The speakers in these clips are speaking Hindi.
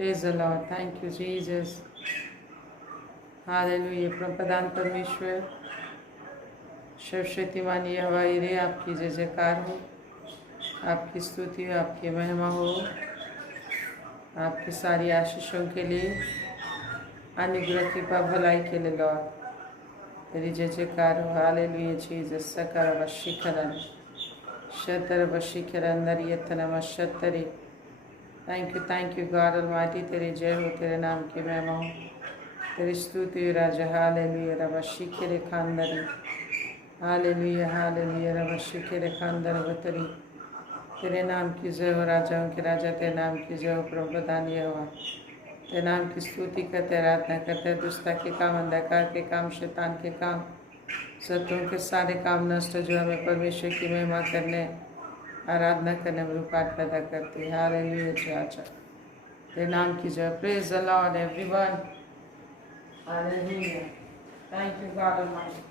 Praise the Lord. Thank you, Jesus. Hallelujah. प्रभुप्रधान परमेश्वर सर्वशक्तिमान यहोवा यिरे, आपकी जय जयकार हो, आपकी स्तुति हो, आपकी महिमा हो, आपकी सारी आशीषों के लिए, अनुग्रह कृपा भलाई के लिए लॉर्ड तेरी जय जयकार हो। Hallelujah Jesus. सकर वशीकरण शतर वशीकरण नरियतनम शतरे। Thank you God almighty. तेरी जय हो, तेरे नाम की महिमा हो, तेरी स्तुति राजा। हालेलुया रब शिखरे खानदरी। हालेलुया हालेलुया रब शिखरे खानदर वतरी। तेरे नाम की जय हो राजाओं के राजा, तेरे नाम की जय हो प्रभुप्रधान यहोवा। तेरे नाम की स्तुति करते, आराधना करते, दुष्टता के काम, अंधकार के काम, शैतान के काम, शत्रुओं के सारे काम नष्ट जो हमें परमेश्वर की महिमा करने, आराधना करने में रुकावट पैदा करती है। हालेलुया चाचा, तेरे नाम की जय। Praise the lord everyone. Hallelujah. Thank you God almighty.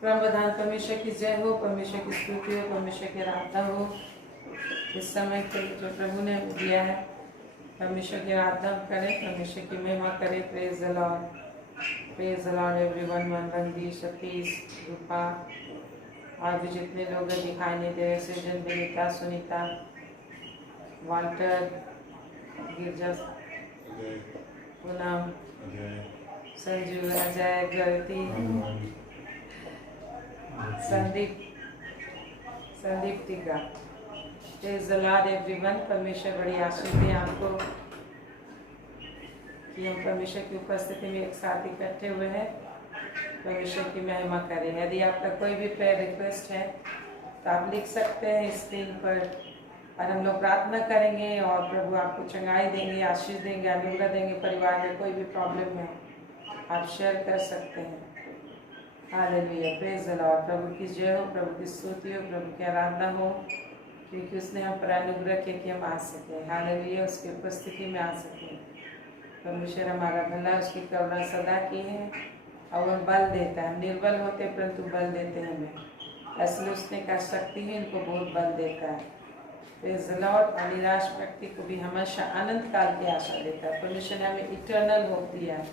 प्रभुप्रधान परमेश्वर की जय हो, परमेश्वर की स्तुति हो, परमेश्वर की आराधना हो। इस समय के लिए जो प्रभु ने दिया है, परमेश्वर की आराधना करें, परमेश्वर की महिमा करें। Praise the lord, praise the lord everyone. Manrangi, Satish, Rupa और भी जितने लोग दिखाई नहीं दे रहे, सृजन, विनीता, सुनीता, वाल्टर, गिरजा, पूनम, संजू, अजय, गलती, संदीप टिका। Praise the lord everyone. परमेश्वर बड़ी आशीष दे आपको कि हम परमेश्वर की उपस्थिति में एक साथ इकट्ठे हुए हैं, परमेश्वर की महिमा करें। यदि आपका कोई भी प्रेयर रिक्वेस्ट है तो आप लिख सकते हैं स्क्रीन पर, और हम लोग प्रार्थना करेंगे और प्रभु आपको चंगाई देंगे, आशीष देंगे, अनुग्रह देंगे। परिवार में कोई भी प्रॉब्लम है आप शेयर कर सकते हैं। Hallelujah, praise the lord. प्रभु की जय हो, प्रभु की स्तुति हो, प्रभु की आराधना हो, क्योंकि उसने हम पर अनुग्रह किया कि हम आ सके। हालेलुया, उसकी उपस्थिति में आ सके। परमेश्वर हमारा भला, उसकी करुणा सदा की है और वह बल देता है। निर्बल होते परंतु बल देते हैं हमें, इसलिए उसने कहा शक्ति ही इनको बहुत बल देता है। Praise the Lord. और निराश व्यक्ति को भी हमेशा अनंत काल की आशा देता है। परमेश्वर ने हमें इटर्नल होप दिया है,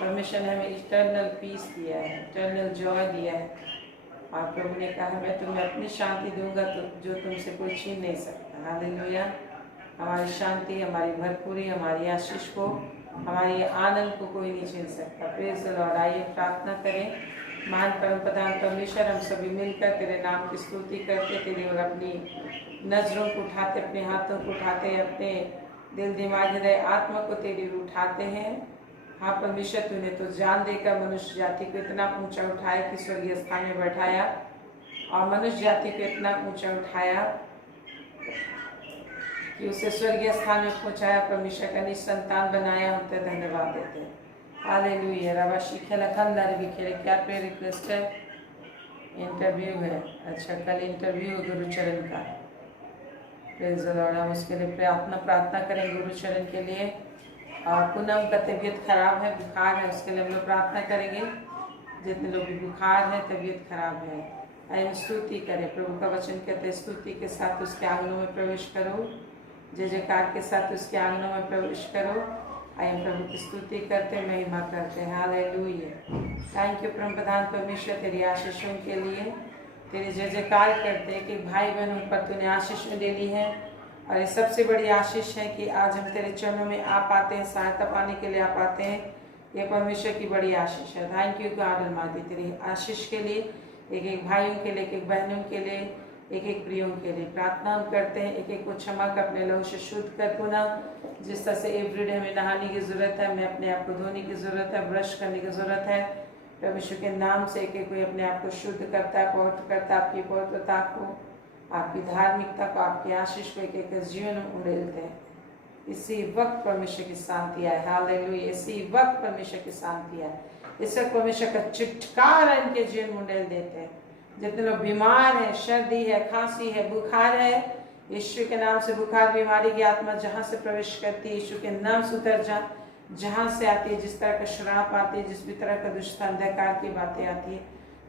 परमेश्वर ने हमें इटर्नल पीस दिया है, इटर्नल जॉय दिया है। और प्रभु ने कहा मैं तुम्हें अपनी शांति दूंगा तो जो तुमसे कोई छीन नहीं सकता। हालेलुया। हमारी शांति, हमारी भरपूरी, हमारी आशीष को, हमारी आनंद को कोई नहीं छीन सकता। Praise the Lord. आइए प्रार्थना करें। महान परमप्रधान परमेश्वर, हम सभी मिलकर तेरे नाम की स्तुति करते, तेरे और अपनी नजरों को उठाते, अपने हाथों को उठाते, अपने दिल, दिमाग, हृदय, आत्मा को तेरी ओर उठाते हैं। हाँ परमेश्वर, तूने तो जान देकर मनुष्य जाति को इतना ऊंचा उठाया कि स्वर्गीय स्थान में बैठाया, और मनुष्य जाति को इतना ऊंचा उठाया कि उसे स्वर्गीय स्थान में पहुंचाया, परमेश्वर का निसंतान बनाया। हम तेरे धन्यवाद देते हैं। हालेलुया। रवा शिखेला खंदार बिखेरे। क्या पे रिक्वेस्ट है? इंटरव्यू है। अच्छा, कल इंटरव्यू है गुरुचरण का। Praise the Lord. हम उसके लिए प्रार्थना करें गुरुचरण के लिए। और पूनम का तबीयत खराब है, बुखार है, उसके लिए हम लोग प्रार्थना करेंगे। जितने लोग भी बुखार है, तबीयत खराब है, आइए स्तुति करें। प्रभु का वचन कहते हैं स्तुति के साथ उसके आंगनों में प्रवेश करो, जय जयकार के साथ उसके आंगनों में प्रवेश करो। आइए प्रभु की स्तुति करते, महिमा करते हैं। हालेलुया। थैंक यू परमप्रधान परमेश्वर, तेरी आशीषों के लिए तेरी जय जयकार करते कि भाई बहनों पर तूने आशीष दे ली है। और ये सबसे बड़ी आशीष है कि आज हम तेरे चरणों में आ पाते हैं, सहायता पाने के लिए आ पाते हैं। ये परमेश्वर की बड़ी आशीष है। थैंक यू गॉड ऑलमाइटी, तेरी आशीष के लिए, एक एक भाइयों के लिए, एक एक बहनों के लिए, एक एक प्रियों के लिए प्रार्थना हम करते हैं। एक एक को क्षमा कर, अपने लहू से शुद्ध कर। पुनः जिस तरह से एवरीडे हमें नहाने की जरूरत है, हमें अपने आप को धोने की जरूरत है, ब्रश करने की जरूरत है, परमेश्वर के नाम से एक एक कोई अपने आप को शुद्ध करता है, पवित्र करता है। आपकी पवित्रता को, आपकी धार्मिकता को, आपकी आशीष को एक एक जीवन में उड़ेलते हैं। इसी वक्त परमेश्वर की शांति आए। हालेलुया। इसी वक्त परमेश्वर की शांति आए। इस वक्त परमेश्वर का चिटकार इनके जीवन में उड़ेल देते हैं। जितने लोग बीमार हैं, सर्दी है, खांसी है, बुखार है, यीशु के नाम से बुखार बीमारी की आत्मा जहाँ से प्रवेश करती है, यीशु के नाम से उतर जा। जहाँ से आती है, जिस तरह का श्राप आती है, जिस भी तरह का दुष्ट अंधकार की बातें आती है,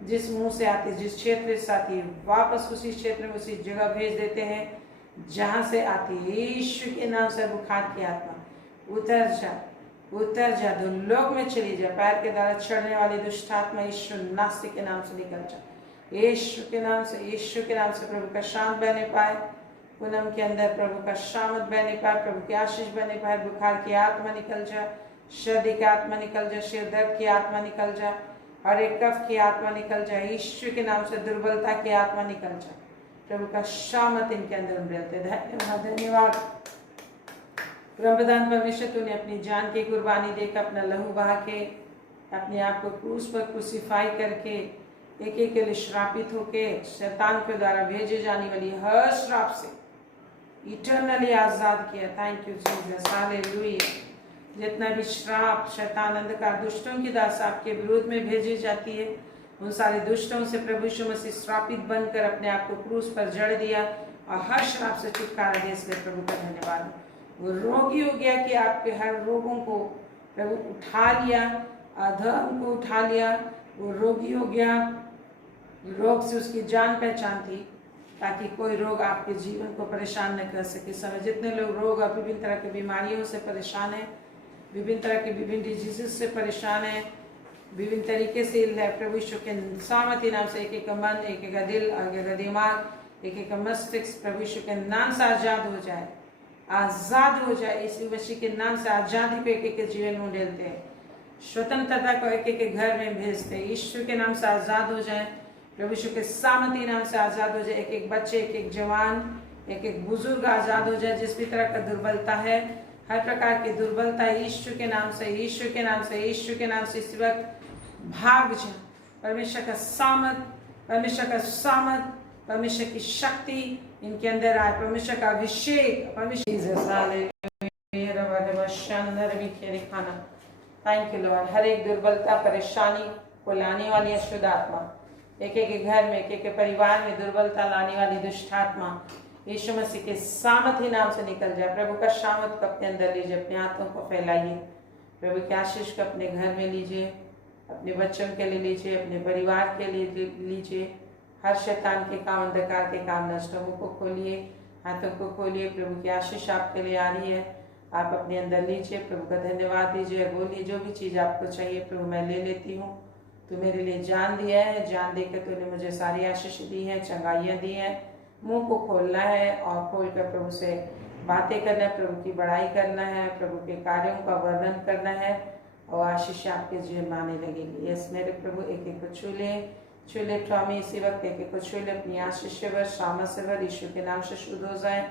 जिस मुंह से आती है, जिस क्षेत्र से आती है, वापस उसी क्षेत्र में, उसी जगह भेज देते हैं। जहां से आती है यीशु के नाम से बुखार की आत्मा उतर जा दुर्लोक में चली जा। पैर के द्वारा चढ़ने वाली दुष्ट आत्मा यीशु नास्तिक के नाम से निकल जा। यीशु के नाम से प्रभु का शांत बहने पाए। पूनम के अंदर प्रभु का शामत बहने पाए, प्रभु की आशीष बहने पाए। बुखार की आत्मा निकल जा, सर्दी की आत्मा निकल जा, सिर दर्द की आत्मा निकल जा, और एक कफ की आत्मा निकल जा। यीशु के नाम से दुर्बलता की आत्मा निकल जा। प्रभु का शामत इनके अंदर उमड़ते। धन्यवाद प्रभुदान परमेश्वर, तूने अपनी जान की कुर्बानी देकर अपना लहू बहा के अपने आप को क्रूस पर क्रूसीफाई करके एक एक के लिए श्रापित होके शैतान के द्वारा भेजे जाने वाली हर श्राप से इटरनली आजाद किया। Thank you Jesus, hallelujah. जितना भी श्राप शैतान अंधकार दुष्टों की दास आपके विरोध में भेजी जाती है, उन सारे दुष्टों से प्रभु यीशु मसीह श्रापित बनकर अपने आप को क्रूस पर जड़ दिया और हर श्राप से छुटकारा दे। इसलिए प्रभु का धन्यवाद। वो रोगी हो गया कि आपके हर रोगों को प्रभु उठा लिया, अधर्म को उठा लिया। वो रोगी हो गया, रोग से उसकी जान पहचान थी, ताकि कोई रोग आपके जीवन को परेशान न कर सके। समय जितने लोग रोग और विभिन्न तरह की बीमारियों से परेशान हैं, विभिन्न तरह के विभिन्न डिजीजेस से परेशान हैं, विभिन्न तरीके से इल है, प्रभु यीशु के सामर्थ्य नाम से एक एक मन, एक एक दिल, एक एक दिमाग, एक एक मस्तिष्क प्रभु यीशु के नाम से आजाद हो जाए, आजाद हो जाए। इसी मसीह के नाम से आजादी पे एक एक के जीवन में उड़ेलते हैं, स्वतंत्रता को एक एक के घर में भेजते हैं। यीशु के नाम से आजाद हो जाए, प्रभु यीशु के सामर्थ्य नाम से आजाद हो जाए। एक एक बच्चे, एक एक जवान, एक एक बुजुर्ग आजाद हो जाए। जिस भी तरह का दुर्बलता है, हर प्रकार की दुर्बलता यीशु के नाम से, यीशु के नाम से, यीशु के नाम से इस वक्त भाग जा। परमेश्वर का सामर्थ, परमेश्वर का सामर्थ, परमेश्वर की शक्ति इनके अंदर आए, परमेश्वर का अभिषेक, परमेश्वर। Thank you Lord. हर एक दुर्बलता परेशानी को लाने वाली अशुद्ध आत्मा, एक एक के घर में, एक एक के परिवार में दुर्बलता लाने वाली दुष्ट आत्मा यीशु मसीह के सामर्थ्य नाम से निकल जाए। प्रभु का सामर्थ को अपने अंदर लीजिए, अपने हाथों को फैलाइए। प्रभु की आशीष को अपने घर में लीजिए, अपने बच्चों के लिए लीजिए, अपने परिवार के लिए लीजिए। हर शैतान के काम, अंधकार के काम नष्ट हो। मुंह को खोलिए, हाथों को खोलिए। प्रभु की आशीष आपके लिए आ रही है, आप अपने अंदर लीजिए। प्रभु का धन्यवाद दीजिए, बोलिए जो भी चीज़ आपको चाहिए प्रभु मैं ले लेती हूँ। तू मेरे लिए जान दिया है, जान देकर तूने मुझे सारी आशीष दी है, चंगाइयाँ दी हैं। मुंह को खोलना है और खोल कर प्रभु से बातें करना है, प्रभु की बड़ाई करना है, प्रभु के कार्यों का वर्णन करना है और आशीष आपके जीवन में आने लगेगी। यस मेरे प्रभु, एक एक को छू ले स्वामी, इसी वक्त एक एक को छू ले। अपनी आशीष से भर, सामर्थ से भर, यीशु के नाम से शुद्ध हो जाए।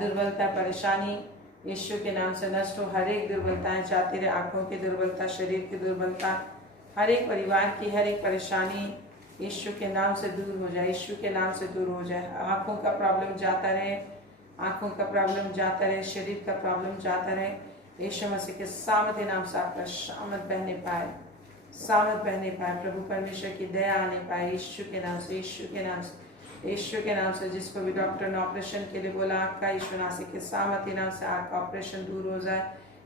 दुर्बलता, परेशानी यीशु के नाम से नष्ट हो। हर एक दुर्बलताएं जाती रहे, आँखों की दुर्बलता, शरीर की दुर्बलता, हर एक परिवार की हर एक परेशानी यीशु के नाम से दूर हो जाए, यीशु के नाम से दूर हो जाए। आँखों का प्रॉब्लम जाता रहे, आँखों का प्रॉब्लम जाता रहे, शरीर का प्रॉब्लम जाता रहे। यीशु मसीह के सामर्थ्य नाम से आपका सामर्थ बहने पाए, सामर्थ बहने पाए। प्रभु परमेश्वर की दया आने पाए यीशु के नाम से, यीशु के नाम से, यीशु के नाम से। जिसको भी डॉक्टर ने ऑपरेशन के लिए बोला, आँख का यीशु मसीह के सामर्थ्य नाम से आँख का ऑपरेशन दूर हो जाए।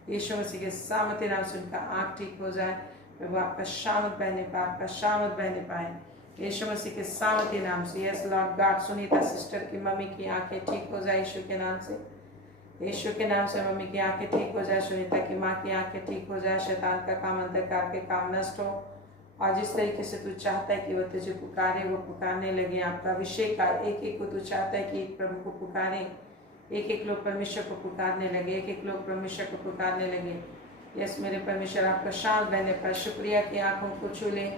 यीशु मसीह के सामर्थ्य नाम से उनका आँख ठीक हो जाए। प्रभु आपका सामर्थ बहने पाए, आपका सामर्थ बहने पाए यीशु मसीह के सामर्थ्य नाम से। Yes Lord God, Sunita sister की मम्मी की आंखें ठीक हो जाए यीशु के नाम से, यीशु के नाम से मम्मी की आंखें ठीक हो जाए। सुनीता की माँ की आंखें ठीक हो जाए। शैतान का काम, अंधकार के काम नष्ट हो और जिस तरीके से तू चाहता है कि वो तुझे पुकारे, वो पुकारने लगे। आपका अभिषेक का एक एक को तू चाहता है कि प्रभु को पुकारे, एक एक लोग परमेश्वर को पुकारने लगे, एक एक लोग परमेश्वर को पुकारने लगे। यस मेरे परमेश्वर, आपका शांत बहने पर शुक्रिया की आंखों को छू ले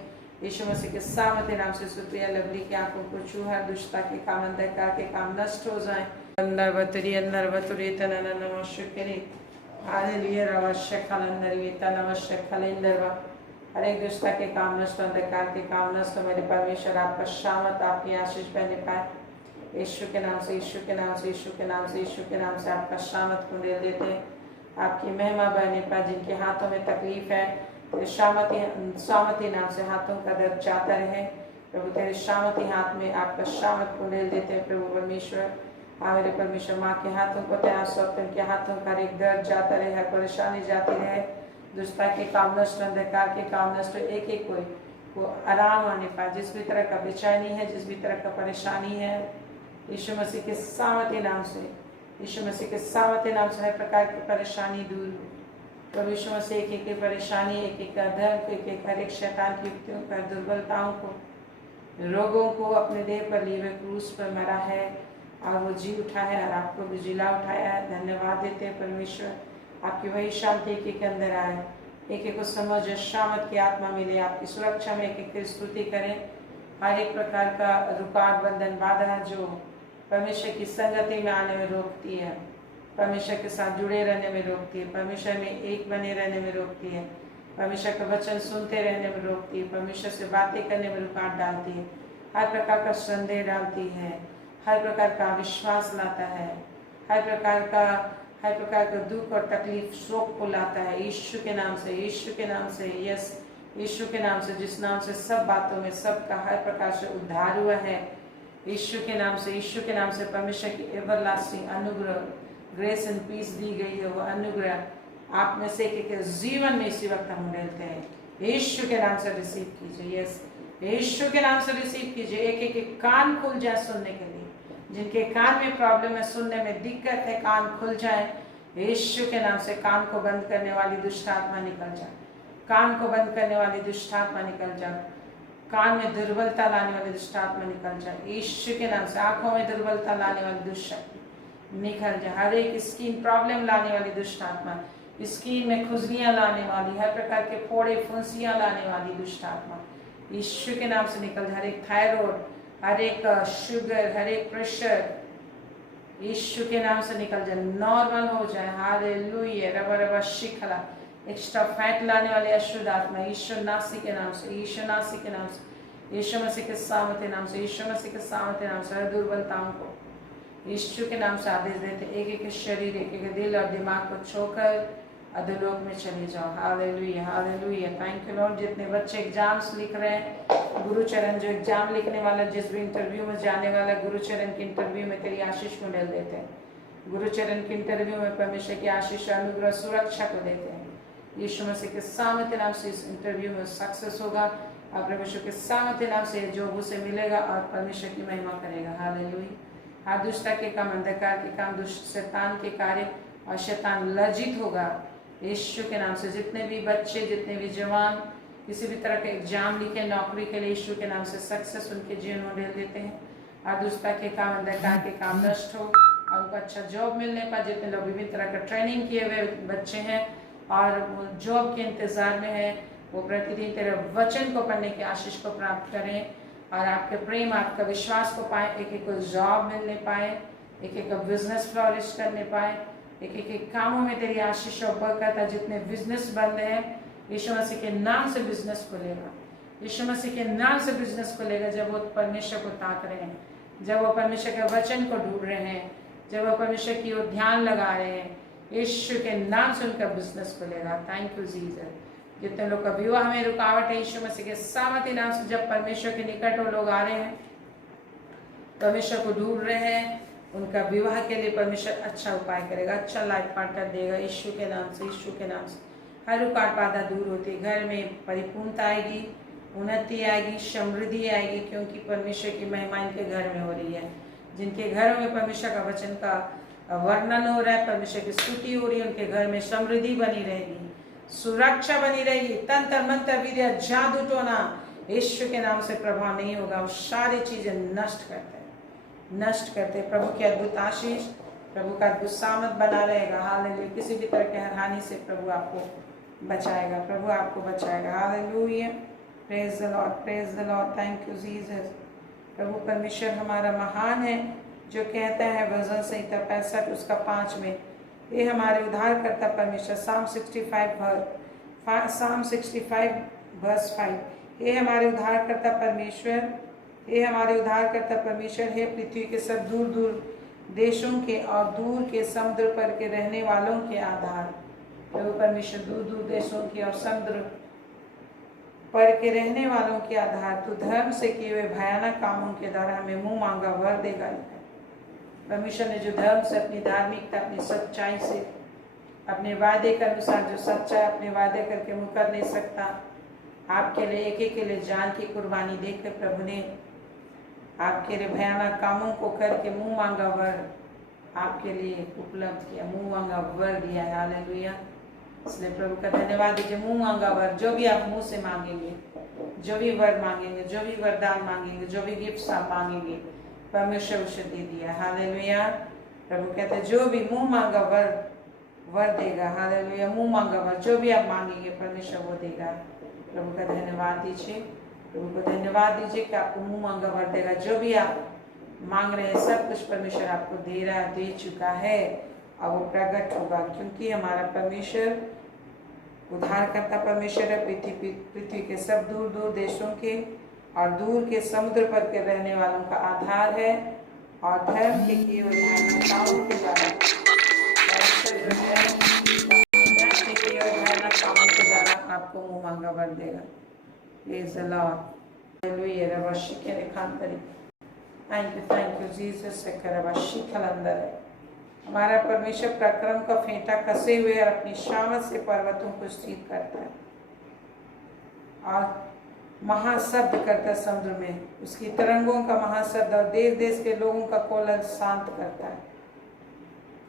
यीशु मसीह के सामर्थ्य नाम से। शुक्रिया लवली की आंखों को छू, हर दुष्टता के काम, अंधकार के काम नष्ट हो जाए। अंदर बतुरी तन नमस्ते करे हालेलुया रवश्य खलंदर वेता नमस्ते खलेंदर व हर एक दुष्टता के काम नष्ट, अंधकार के काम नष्ट। मेरे परमेश्वर आपका सामर्थ, आपकी आशीष बहने पाए यीशु के नाम से, यीशु के नाम से, यीशु के नाम से, यीशु के नाम से। आपका सामर्थ को दे देते हैं, आपकी महिमा बहने पाए। जिनके हाथों में तकलीफ है, तेरे सामर्थ्य नाम से हाथों का दर्द जाता रहे। प्रभु तेरे सामर्थ्य हाथ में आपका सामर्थ को ले देते हैं प्रभु परमेश्वर। हाँ मेरे परमेश्वर, माँ के हाथों को तैयार सौंपते, उनके हाथों का एक दर्द जाता रहे, हर परेशानी जाती रहे, दुष्टता के काम नष्ट, अंधकार के काम नष्ट। एक एक को आराम आने पाए। जिस भी तरह का बेचैनी है, जिस भी तरह का परेशानी है, यीशु मसीह के सामर्थ्य नाम से, यीशु मसीह के सामर्थ्य नाम से हर प्रकार की परेशानी दूर हो। प्रभु यीशु मसीह एक एक परेशानी, एक एक धर्म, एक एक हर एक शैतान की युक्तियों पर, दुर्बलताओं को, रोगों को अपने देह पर लिए हुए क्रूस पर मरा है और वो जी उठा है और आपको भी जिला उठाया है। धन्यवाद देते हैं परमेश्वर, आपकी वही शांति एक के अंदर आए, एक एक को समझ शामत की आत्मा मिले, आपकी सुरक्षा में एक एक की स्तुति करें। हर एक प्रकार का रुकावट, बंधन, बाधा जो परमेश्वर की संगति में आने में रोकती है, परमेश्वर के साथ जुड़े रहने में रोकती है, परमेश्वर में एक बने रहने में रोकती है, परमेश्वर का वचन सुनते रहने में रोकती है, परमेश्वर से बातें करने में रुकावट डालती है, हर प्रकार का संदेह डालती है, हर प्रकार का विश्वास लाता है, हर प्रकार का दुख और तकलीफ, शोक को लाता है। यीशु के नाम से, यीशु के नाम से, यस, यीशु के नाम से, जिस नाम से सब बातों में सबका हर प्रकार से उद्धार हुआ है, यीशु के नाम से, यीशु के नाम से परमेश्वर की एवरलास्टिंग अनुग्रह, ग्रेस एंड पीस दी गई है। वो अनुग्रह आप में से एक जीवन में इसी वक्त हम लेते हैं। यीशु के नाम से रिसीव कीजिए, यस, यीशु के नाम से रिसीव कीजिए। एक एक कान खुल जाए सुनने के लिए, जिनके कान में प्रॉब्लम है, सुनने में दिक्कत है, कान खुल जाए यीशु के नाम से। कान को बंद करने वाली दुष्ट आत्मा निकल जाए, कान को बंद करने वाली दुष्ट आत्मा निकल जाए, कान में दुर्बलता लाने वाली दुष्ट आत्मा निकल जाए यीशु के नाम से। आंखों में दुर्बलता लाने वाली दुष्ट शक्ति निकल जाए, हर एक स्किन प्रॉब्लम लाने वाली दुष्ट आत्मा, स्किन में खुजलियां लाने वाली, हर प्रकार के फोड़े फुंसियां लाने वाली दुष्ट आत्मा यीशु के नाम से निकल जाए। हर एक थायराइड, हर एक शुगर, हर एक प्रेशर यीशु के नाम से निकल जाए, नॉर्मल हो जाए। हालेलुया। रबा रबा शिखला, एक्स्ट्रा फैट लाने वाले अशुद्ध आत्मा यीशु नासी के नाम से, यीशु नासी के नाम से, यीशु मसीह के सामर्थ्य नाम से, यीशु मसीह के सामर्थ्य नाम से हर दुर्बलताओं को यीशु के नाम से आदेश देते, एक एक शरीर, एक एक दिल और दिमाग को छोड़कर अधोलोक में चले जाओ। Hallelujah, hallelujah. Thank you Lord. जितने बच्चे एग्जाम्स लिख रहे हैं, गुरुचरण जो एग्जाम लिखने वाला, जिस भी इंटरव्यू में जाने वाला, गुरुचरण के इंटरव्यू में तेरी आशीष को डाल देते हैं। गुरुचरण के इंटरव्यू में परमेश्वर की आशीष, अनुग्रह, सुरक्षा को देते हैं। यीशु मसीह के सामर्थ्य नाम से इस इंटरव्यू में सक्सेस होगा और परमेश्वर के सामर्थ्य नाम से जो उसे मिलेगा और परमेश्वर की महिमा करेगा। हालेलुया। हर दुष्टता के काम, अंधकार के काम, दुष्ट शैतान के कार्य और शैतान लज्जित होगा यीशु के नाम से। जितने भी बच्चे, जितने भी जवान किसी भी तरह के एग्जाम लिखे नौकरी के लिए, यीशु के नाम से सक्सेस उनके जीवन में ढेल देते हैं। हर दुष्टता के काम, अंधकार के काम नष्ट हो और उनको अच्छा जॉब मिलने पर, जितने लोग विभिन्न तरह का ट्रेनिंग किए हुए बच्चे हैं और जॉब के इंतजार में है, वो प्रतिदिन तेरे वचन को पढ़ने की आशीष को प्राप्त करें और आपके प्रेम, आपका विश्वास को पाए, एक एक को जॉब मिलने पाए, एक एक बिजनेस फ्लॉरिश करने पाए, एक एक कामों में तेरी आशीष और बरकत है। जितने बिजनेस बंद है, यीशु मसीह के नाम से बिजनेस खुलेगा, यीशु मसीह के नाम से बिजनेस खुलेगा। जब वो परमेश्वर को ताक रहे हैं, जब वो परमेश्वर के वचन को ढूंढ रहे हैं, जब वो परमेश्वर की ओर ध्यान लगा रहे हैं, यीशु के नाम से उनका बिजनेस खुलेगा। Thank you Jesus. जितने लोग का विवाह में रुकावट है, यीशु मसीह के सामर्थ्य नाम से, जब परमेश्वर के निकट वो लोग आ रहे हैं, परमेश्वर को ढूंढ रहे हैं, उनका विवाह के लिए परमेश्वर अच्छा उपाय करेगा, अच्छा लाइफ पार्टनर देगा यीशु के नाम से, यीशु के नाम से। हर रुकावट बाधा दूर होती है, घर में परिपूर्णता आएगी, उन्नति आएगी, समृद्धि आएगी, क्योंकि परमेश्वर की महिमा इनके घर में हो रही है। जिनके घरों में परमेश्वर का वचन का वर्णन हो रहा है, परमेश्वर की स्तुति हो रही है, उनके घर में समृद्धि बनी रहेगी, सुरक्षा बनी रहेगी। तंत्र मंत्र वीर्य जादू टोना यीशु के नाम से प्रभाव नहीं होगा। वो सारी चीजें नष्ट करते हैं, नष्ट करते हैं। प्रभु की अद्भुत आशीष, प्रभु का अद्भुत सामर्थ बना रहेगा। हालेलुया। किसी भी तरह के हर हानि से प्रभु आपको बचाएगा, प्रभु आपको बचाएगा। Hallelujah. Praise the lord, praise the lord. Thank you Jesus. प्रभु परमेश्वर हमारा महान है, जो कहता है वजन संहिता 65 उसका 5 में, ये हमारे उद्धारकर्ता परमेश्वर, Psalm 65 वर्स 5, ये हमारे उद्धारकर्ता परमेश्वर, ये हमारे उद्धारकर्ता परमेश्वर है। पृथ्वी के सब दूर दूर देशों के और दूर के समुद्र पर के रहने वालों के आधार, प्रभु परमेश्वर दूर दूर देशों की और समुद्र पर के रहने वालों के आधार, तू धर्म से किए हुए भयानक कामों के द्वारा हमें मुंह मांगा वर देगा। परमेश्वर ने जो धर्म से, अपनी धार्मिकता, अपनी सच्चाई से, अपने वादे के अनुसार जो सच्चा है, अपने वादे करके मुकर नहीं सकता, आपके लिए एक एक के लिए जान की कुर्बानी देकर प्रभु ने आपके लिए भयानक कामों को करके मुंह मांगा वर आपके लिए उपलब्ध किया, मुंह मांगा वर दिया है। हालेलुया। इसलिए प्रभु का धन्यवाद दीजिए। मुंह मांगा वर, जो भी आप मुंह से मांगेंगे, जो भी वर मांगेंगे, जो भी वरदान मांगेंगे, जो भी गिफ्ट्स आप मांगेंगे, परमेश्वर उसे दे दिया। हालेलुया। प्रभु कहते हैं जो भी मुंह मांगा वर देगा। हालेलुया। मुंह मांगा वर, जो भी आप मांगेंगे परमेश्वर वो देगा। प्रभु का धन्यवाद दीजिए। प्रभु को धन्यवाद दीजिए कि आपको मुंह मांगा वर देगा। जो भी आप मांग रहे हैं सब कुछ परमेश्वर आपको दे रहा है, दे चुका है और वो प्रकट होगा, क्योंकि हमारा परमेश्वर उद्धारकर्ता परमेश्वर है। पृथ्वी के सब दूर दूर देशों के और दूर के समुद्र पर के रहने वालों का आधार है और धर्म के किए हुए कामों के द्वारा आपको मुंह मांगा वर देगा। Praise the lord. हालेलुया। रबशिके रेखांतरी। Thank you Jesus. अंदर है हमारा परमेश्वर पराक्रम का फेंटा कसे हुए और अपनी शामत से पर्वतों को स्थिर करता है और महाशब्द करता है समुद्र में, उसकी तरंगों का महाशब्द और देश देश के लोगों का कोलाहल शांत करता है।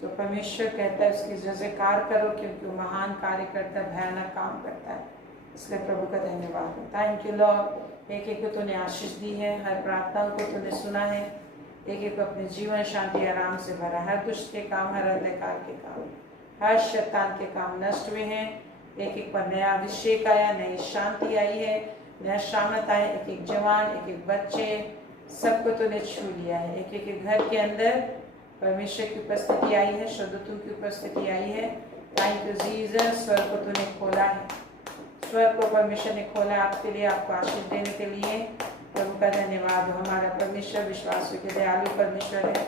तो परमेश्वर कहता है उसकी जयकार करो, क्योंकि वो महान कार्य करता है, भयानक काम करता है। इसलिए प्रभु का धन्यवाद है। Thank you Lord. एक एक को तूने आशीष दी है, हर प्रार्थनाओं को तूने सुना है, एक एक को अपने जीवन शांति आराम से भरा। हर दुष्ट के काम, हर अंधकार के काम, हर शैतान के काम नष्ट हुए हैं। एक एक पर नया अभिषेक आया, नई शांति आई है, नया शामत आया। एक एक जवान, एक एक बच्चे, सबको तूने छू लिया है। एक एक के घर के अंदर परमेश्वर की उपस्थिति आई है, शुद्धत्व की उपस्थिति आई है। Thank you Jesus. स्वर को तूने खोला है, स्वर को परमेश्वर ने खोला आपके लिए, आपको आशीष देने के लिए। प्रभु का धन्यवाद। हमारा परमेश्वर विश्वास के दयालु परमेश्वर है,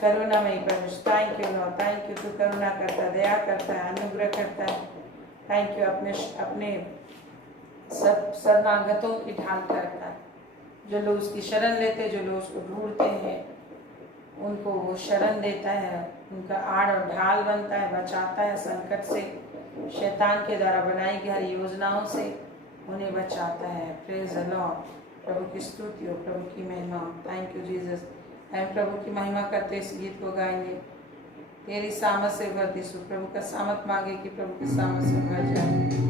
करुणामयी परमेश्वर। Thank you Lord. Thank you. तू करुणा करता है, दया करता है, अनुग्रह करता है। Thank you. अपने सब शरणागतों की ढाल करता है। जो लोग उसकी शरण लेते, जो लोग उसको ढूंढते हैं, उनको वो शरण देता है, उनका आड़ और ढाल बनता है, बचाता है संकट से, शैतान के द्वारा बनाई गई हर योजनाओं से उन्हें बचाता है। Praise the lord. प्रभु की स्तुति हो, प्रभु की महिमा। Thank you Jesus. हम प्रभु की महिमा करते इस गीत को गाएंगे। तेरी सामत से भर दी। प्रभु का सामत मांगे कि प्रभु की सामत से भर जाए।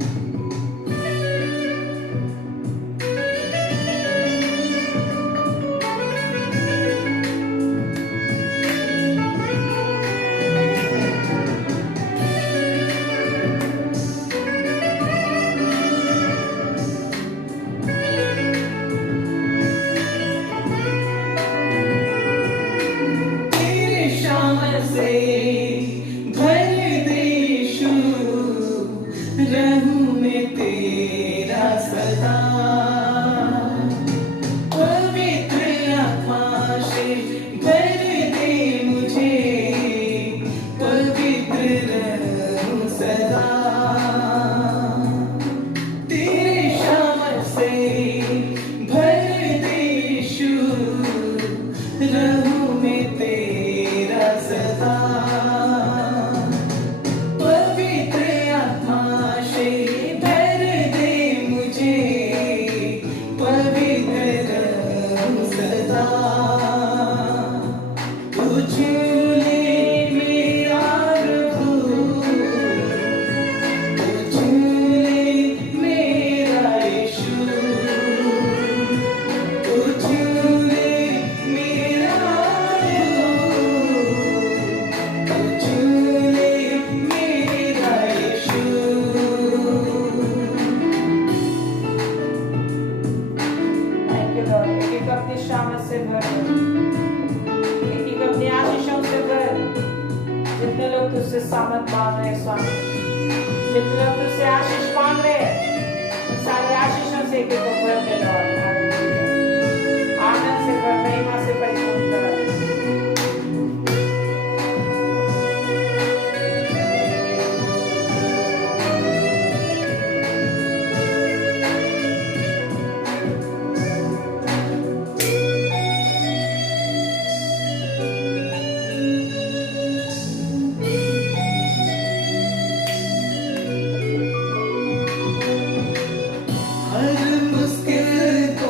हर मुश्किल को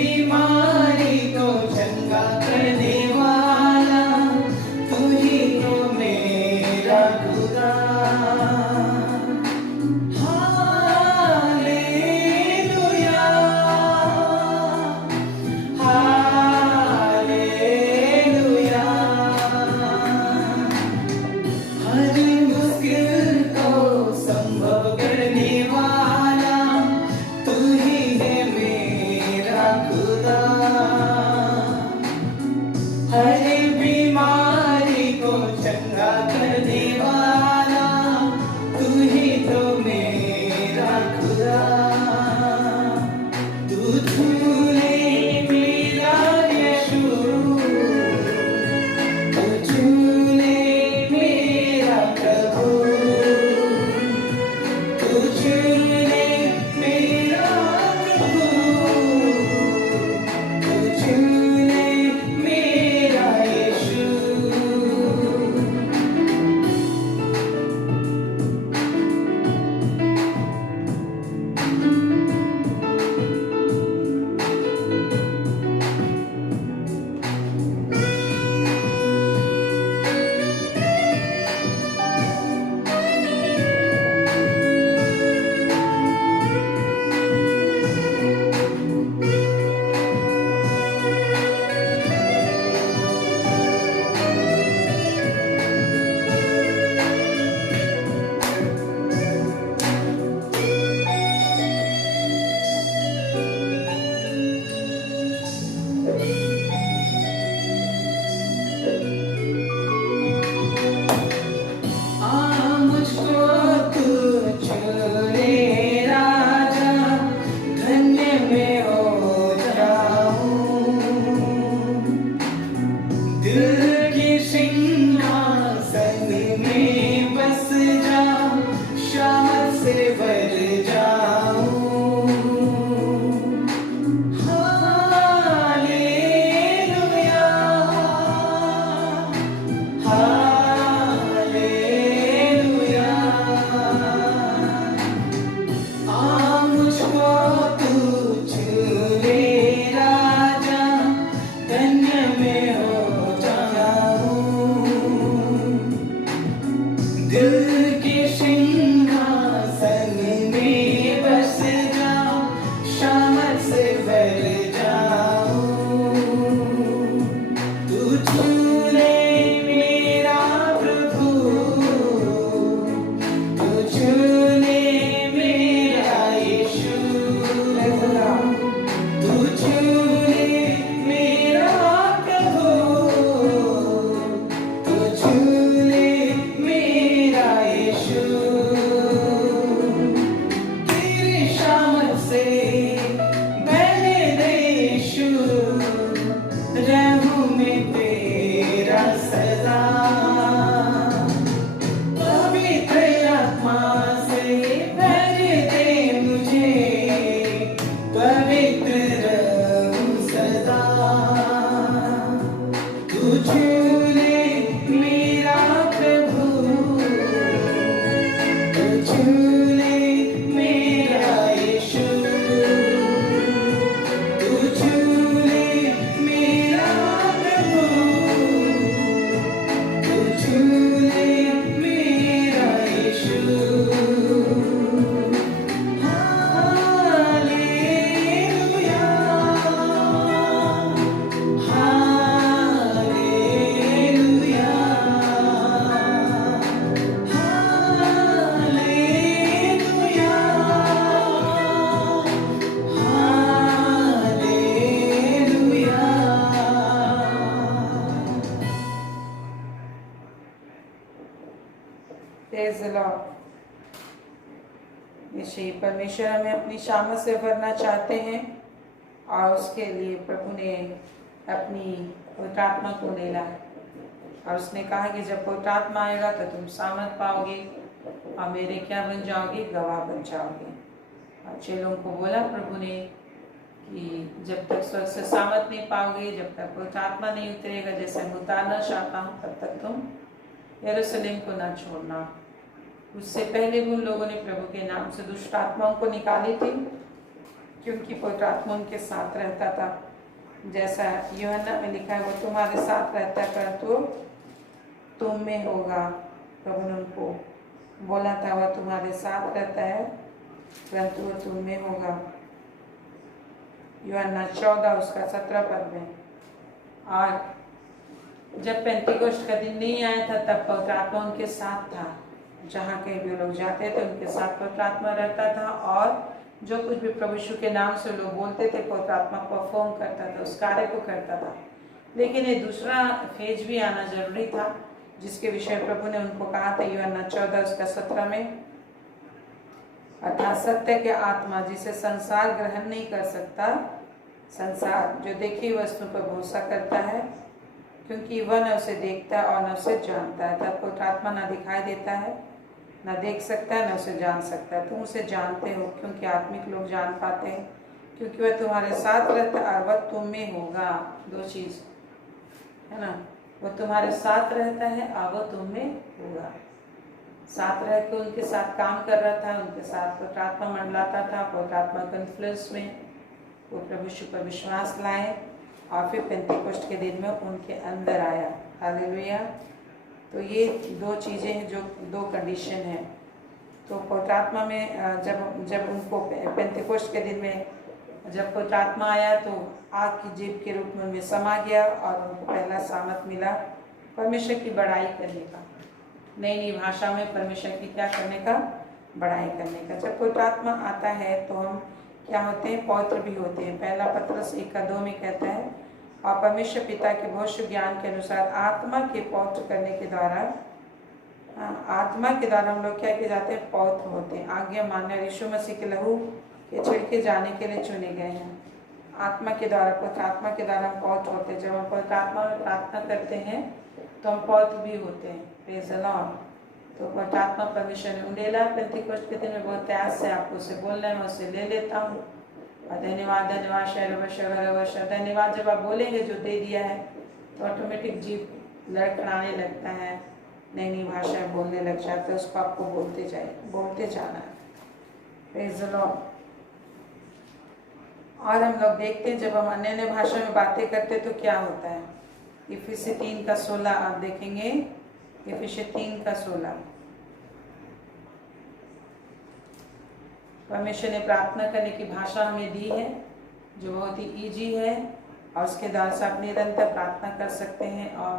बीमारी को चंगा करने वाला तू ही तो मेरा खुदा। Hallelujah hallelujah. हर मुश्किल को संभव करने वाला तू ही है मेरा खुदा। हर बीमारी को चंगा करने वाला तू ही तो मेरा खुदा। तू छूले मेरा यीशु, तू छूले मेरा प्रभु, तू छूले मेरा प्रभु, तू छूले मेरा यीशु। मुझको तू छूले राजा, धन्य मैं हो जाऊं। दिल के सिंहासन में बस जाऊं, शान से भर जाऊं। Hallelujah hallelujah. मुझको तू छूले राजा, धन्य मैं हो जाऊं। दिल के सिंहासन में बस जाऊं, शामत से भर जाऊं। तू छूले मेरा प्रभु, तू छूले मेरा यीशु, तू छूले मेरा प्रभु, तू छूले मेरा यीशु। तेरी शामत से बहने दे यीशु, रहूं मैं तेरा सदा। पवित्र आत्मा से भर दे मुझे, पवित्र रहूं सदा। तू छूले मेरा प्रभु, तू छूले मेरा यीशु, तू छूले मेरा प्रभु, तू छूले मेरा यीशु। Hallelujah hallelujah hallelujah hallelujah. Praise the lord. यीशु परमेश्वर हमें अपनी शामत से भरना चाहते हैं और उसके लिए प्रभु ने अपनी पवित्र आत्मा को लेला और उसने कहा कि जब पवित्र आत्मा आएगा तो तुम सामर्थ पाओगे और मेरे क्या बन जाओगे, गवाह बन जाओगे। और चेलों को बोला प्रभु ने कि जब तक स्वर्ग से सामर्थ नहीं पाओगे, जब तक पवित्र आत्मा नहीं उतरेगा, जैसे मैं उतारना चाहता हूँ, तब तक तुम यरूशलेम को ना छोड़ना। उससे पहले भी उन लोगों ने प्रभु के नाम से दुष्ट आत्माओं को निकाली थी क्योंकि पवित्र आत्मा उनके साथ रहता था। जैसा यूहन्ना में लिखा है, वो तुम्हारे साथ रहता है परंतु तुम में होगा। प्रभु ने उनको बोला था वह तुम्हारे साथ रहता है परंतु वो तुम में होगा। यूहन्ना 14 उसका 17 पद में। और जब पेंतीकोस्ट का दिन नहीं आया था तब पवित्र आत्मा उनके साथ था। जहाँ कहीं भी लोग जाते थे उनके साथ पवित्र आत्मा रहता था, और जो कुछ भी प्रभु यीशु के नाम से लोग बोलते थे पवित्र आत्मा परफॉर्म करता था, उस कार्य को करता था। लेकिन ये दूसरा फेज भी आना जरूरी था, जिसके विषय प्रभु ने उनको कहा था यूहन्ना 14 उसका 17 में, अर्थात सत्य के आत्मा जिसे संसार ग्रहण नहीं कर सकता। संसार जो देखी वस्तु पर भरोसा करता है, क्योंकि वह न उसे देखता है और न उसे जानता है। तब पवित्र आत्मा न दिखाई देता है, न देख सकता है, न उसे जान सकता है। तुम उसे जानते हो क्योंकि आत्मिक लोग जान पाते हैं, क्योंकि वह तुम्हारे साथ रहता है और वह तुम में होगा। दो चीज है ना, वह तुम्हारे साथ रहता है और वह तुम में होगा। साथ रह के उनके साथ काम कर रहा था, उनके साथ पवित्र आत्मा मंडलाता था। पवित्र आत्मा के इन्फ्लुएंस में वो प्रभु यीशु पर विश्वास लाए और फिर पेंतीकोस्ट के दिन में उनके अंदर आया। हालेलुया। तो ये दो चीज़ें हैं, जो दो कंडीशन है। तो पवित्र आत्मा में जब उनको पेंतीकोस्ट के दिन में जब पवित्र आत्मा आया तो आग की जीभ के रूप में उनमें समा गया और उनको पहला सामर्थ मिला परमेश्वर की बड़ाई करने का, नई नई भाषा में परमेश्वर की क्या करने का, बड़ाई करने का। जब पवित्र आत्मा आता है तो हम क्या होते हैं, पवित्र भी होते हैं। पहला पत्रस 1:2 में कहता है, और परमेश्वर पिता के भविष्य ज्ञान के अनुसार आत्मा के पवित्र करने के द्वारा, आत्मा के द्वारा हम लोग क्या किए जाते हैं, पवित्र होते हैं। आज्ञा मानने यीशु मसीह के लहू के छिड़के जाने के लिए चुने गए हैं। आत्मा के द्वारा, पवित्र आत्मा के द्वारा हम पवित्र होते हैं। जब हम पवित्र आत्मा में प्रार्थना करते हैं तो हम पवित्र भी होते हैं। Praise the Lord. तो पवित्र आत्मा परमेश्वर ने उंडेला पेंतीकोस्ट के दिन में बहुत त्याग से आपको उसे बोलना है, मैं उसे ले लेता हूँ। और धन्यवाद धन्यवाद शहर धन्यवाद जब आप बोलेंगे जो दे दिया है तो ऑटोमेटिक जीव लड़खड़ाने लगता है, नई नई भाषाएं बोलने लग जाते हैं। उसको आपको बोलते जाना है। Praise the Lord. और हम लोग देखते हैं जब हम अन्य अन्य भाषा में बातें करते हैं तो क्या होता है। इफिसी 3:16 आप देखेंगे। इफिसी 3:16 परमेश्वर ने प्रार्थना करने की भाषा हमें दी है जो बहुत ही ईजी है, और उसके द्वारा से आप निरंतर प्रार्थना कर सकते हैं और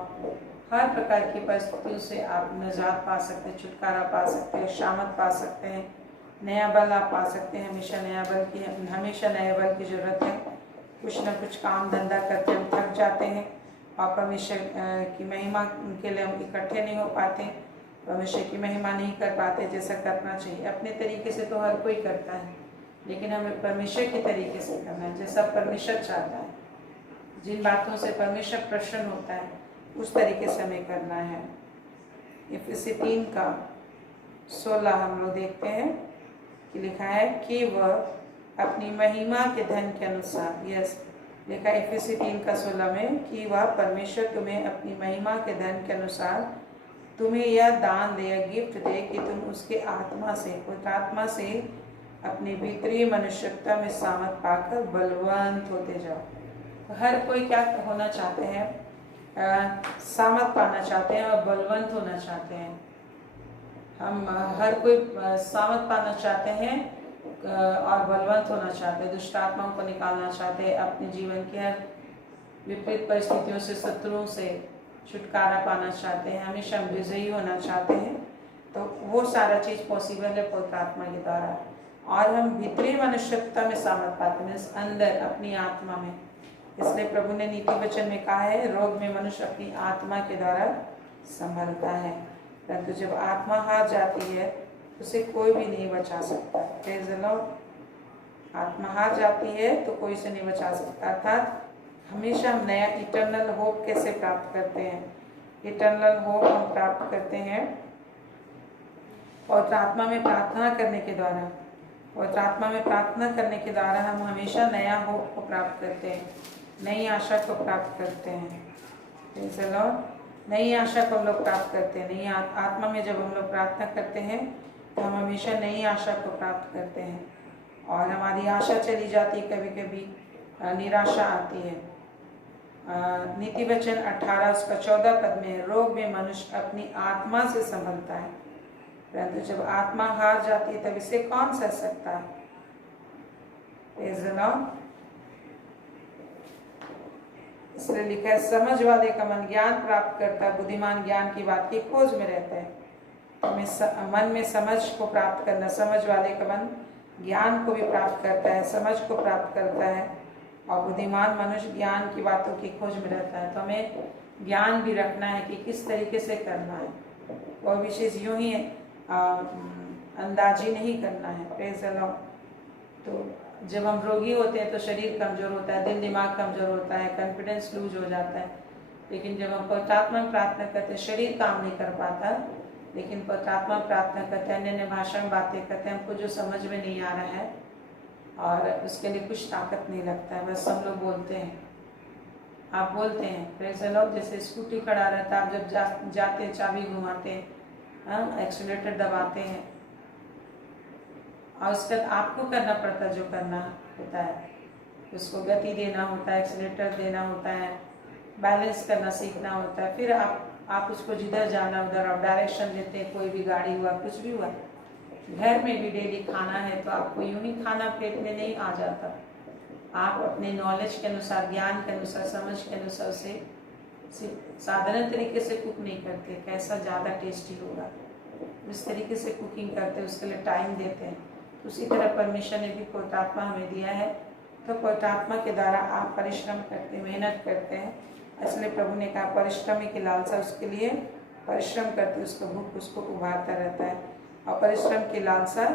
हर प्रकार की परिस्थितियों से आप निजात पा सकते हैं, छुटकारा पा सकते हैं, शामत पा सकते हैं, नया बल आप पा सकते हैं। हमेशा नए बल की ज़रूरत है। कुछ ना कुछ काम धंधा करके हम थक जाते हैं और परमेश्वर की महिमा के लिए हम इकट्ठे नहीं हो पाते, परमेश्वर की महिमा नहीं कर पाते जैसा करना चाहिए। अपने तरीके से तो हर कोई करता है, लेकिन हमें परमेश्वर के तरीके से करना है, जैसा परमेश्वर चाहता है। जिन बातों से परमेश्वर प्रसन्न होता है उस तरीके से हमें करना है। इफिसी 3:16 हम लोग देखते हैं कि लिखा है कि वह अपनी महिमा के धन के अनुसार, यस लिखा है इफिसी 3:16 में, कि वह परमेश्वर तुम्हें अपनी महिमा के धन के अनुसार तुम्हें यह दान दे, गिफ्ट दे कि तुम उसके आत्मा से, पवित्र आत्मा से अपनी भीतरी मनुष्यता में सामर्थ पाकर बलवंत होते जाओ। हर कोई क्या होना चाहते हैं, सामर्थ पाना चाहते हैं और बलवंत होना चाहते हैं। हम हर कोई सामर्थ पाना चाहते हैं और बलवंत होना चाहते हैं, दुष्ट आत्माओं को निकालना चाहते हैं, अपने जीवन की हर विपरीत परिस्थितियों से, शत्रुओं से छुटकारा पाना चाहते हैं, हमेशा हम विजयी होना चाहते हैं। तो वो सारा चीज़ पॉसिबल है पवित्र आत्मा के द्वारा। और हम भीतरी मनुष्यता में सामर्थ पाते हैं, अंदर अपनी आत्मा में। इसलिए प्रभु ने नीति वचन में कहा है, रोग में मनुष्य अपनी आत्मा के द्वारा संभलता है, परंतु जब आत्मा हार जाती है उसे कोई भी नहीं बचा सकता। Praise the Lord. आत्मा हार जाती है तो कोई से नहीं बचा सकता। अर्थात हमेशा हम नया इटर्नल होप कैसे प्राप्त करते हैं, इटर्नल होप हम प्राप्त करते हैं पवित्र आत्मा में प्रार्थना करने के द्वारा। पवित्र आत्मा में प्रार्थना करने के द्वारा हम हमेशा नया होप को प्राप्त करते हैं, नई आशा को प्राप्त करते हैं। Praise the Lord. नई आशा को हम लोग प्राप्त करते हैं। नई आत्मा में जब हम लोग प्रार्थना करते हैं तो हम हमेशा नई आशा को प्राप्त करते हैं। और हमारी आशा चली जाती है, कभी कभी निराशा आती है। नीति वचन 18 उसका 14 पद में, रोग में मनुष्य अपनी आत्मा से संभलता है, परंतु जब आत्मा हार जाती है तब इसे कौन सह सकता है। Praise the Lord। इसलिए लिखा है, समझ वाले का मन ज्ञान प्राप्त करता है, बुद्धिमान ज्ञान की बात की खोज में रहता है। मन में समझ को प्राप्त करना, समझ वाले का मन ज्ञान को भी प्राप्त करता है, समझ को प्राप्त करता है, और बुद्धिमान मनुष्य ज्ञान की बातों की खोज में रहता है। तो हमें ज्ञान भी रखना है कि किस तरीके से करना है, और विशेष यूं ही अंदाजी नहीं करना है। Praise the Lord. तो जब हम रोगी होते हैं तो शरीर कमजोर होता है, दिल दिमाग कमजोर होता है, कॉन्फिडेंस लूज हो जाता है। लेकिन जब हम पवित्र आत्मा में प्रार्थना करते हैं, शरीर काम नहीं कर पाता, लेकिन पवित्र आत्मा में प्रार्थना करते हैं, अन्य भाषा में बातें करते हैं, हमको जो समझ में नहीं आ रहा है और उसके लिए कुछ ताकत नहीं लगता है, बस हम लोग बोलते हैं। आप बोलते हैं, प्रेज़ द लॉर्ड। जैसे स्कूटी खड़ा रहता है, आप जब जाते हैं चाबी घुमाते हैं, एक्सीलरेटर दबाते हैं, और उसका आपको करना पड़ता है, जो करना होता है उसको गति देना होता है, एक्सीलरेटर देना होता है, बैलेंस करना सीखना होता है। फिर आप उसको जिधर जाना उधर आप डायरेक्शन देते हैं। कोई भी गाड़ी हुआ, कुछ भी हुआ, घर में भी डेली खाना है तो आपको यूं ही खाना पेट में नहीं आ जाता। आप अपने नॉलेज के अनुसार, ज्ञान के अनुसार, समझ के अनुसार उसे साधारण तरीके से कुक नहीं करते, कैसा ज़्यादा टेस्टी होगा उस तरीके से कुकिंग करते, उसके लिए टाइम देते हैं। उसी तरह परमेश्वर ने भी पवित्र आत्मा हमें दिया है, तो पवित्र आत्मा के द्वारा आप परिश्रम करते, मेहनत करते हैं। इसलिए प्रभु ने कहा, परिश्रमी की लालसा उसके लिए परिश्रम करते, उसको भूख उसको उभारता रहता है, और परिश्रम की लालसा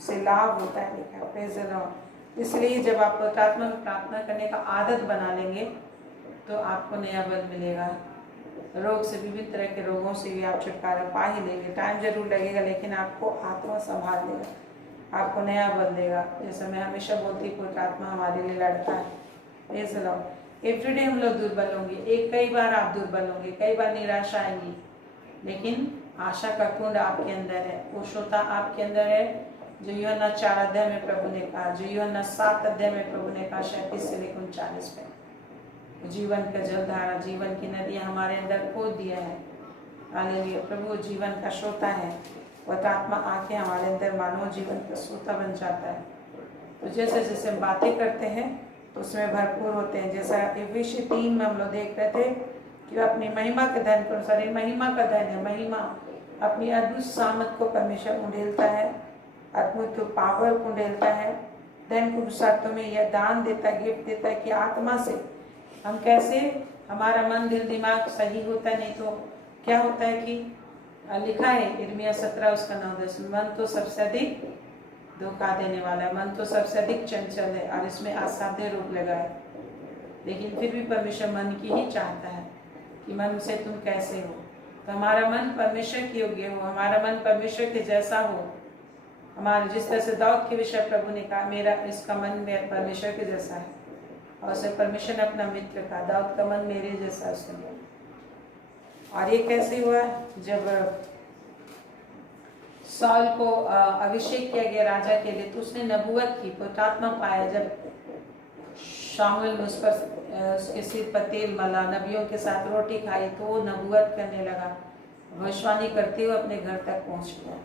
से लाभ होता है, लिखा। Praise the Lord. इसलिए जब आप पवित्र आत्मा में प्रार्थना करने का आदत बना लेंगे तो आपको नया बल मिलेगा। रोग से, विभिन्न तरह के रोगों से भी आप छुटकारा पा ही लेंगे। टाइम जरूर लगेगा, लेकिन आपको आत्मा संभाल लेगा, आपको नया बल देगा। जैसे मैं हमेशा बोलती हूँ, पवित्र आत्मा हमारे लिए लड़ता है। Praise the Lord. एवरीडे हम लोग दुर्बल होंगे, कई बार आप दुर्बल होंगे, कई बार निराशा आएंगी, लेकिन आशा का कुंड आपके अंदर है, कुशलता आपके अंदर है, जो यूहन्ना 4 अध्याय में प्रभु ने कहा, जो यूहन्ना 7 अध्याय में प्रभु ने कहा, 37 से लेकर 39 में, जीवन का जलधारा, जीवन की नदियाँ हमारे अंदर खोद दिया है। हालेलुया। प्रभु जीवन का श्रोता है, पवित्र आत्मा आके हमारे अंदर मानव जीवन का श्रोता बन जाता है। तो जैसे जैसे हम बातें करते हैं तो उसमें भरपूर होते हैं। जैसा इफिसी 3 में हम लोग देख रहे थे कि अपनी महिमा के धन के अनुसार, महिमा का धन है, महिमा अपनी अद्भुत सामर्थ को परमेश्वर उंडेलता है, अद्भुत पावर को उंडेलता है, धन के अनुसार तुम्हें यह दान देता है, गिफ्ट देता है कि आत्मा से हम कैसे, हमारा मन दिल दिमाग सही होता है। नहीं तो क्या होता है कि लिखा है यिर्मयाह 17 उसका 9-10, मन तो सबसे अधिक धोखा देने वाला है, मन तो सबसे अधिक चंचल है और इसमें असाध्य रूप लगा है। लेकिन फिर भी परमेश्वर मन की ही चाहता है कि मन से तुम कैसे हो। तो हमारा मन परमेश्वर के योग्य हो, हमारा मन परमेश्वर के जैसा हो। हमारे जिस तरह से दाऊद के विषय प्रभु ने कहा, मेरा इसका मन मेरा परमेश्वर के जैसा है, और उसे परमेश्वर ने अपना मित्र कहा, दाऊद का मन मेरे जैसा उसने बोला। और ये कैसे हुआ, जब सॉल को अभिषेक किया गया राजा के लिए, तो उसने नबूवत की, पवित्र आत्मा पाया। जब शामुएल ने उस पर उसके सिर पर तेल मला, नबियों के साथ रोटी खाई, तो वो नबूवत करने लगा, भविष्यवाणी करते हुए अपने घर तक पहुंच गया।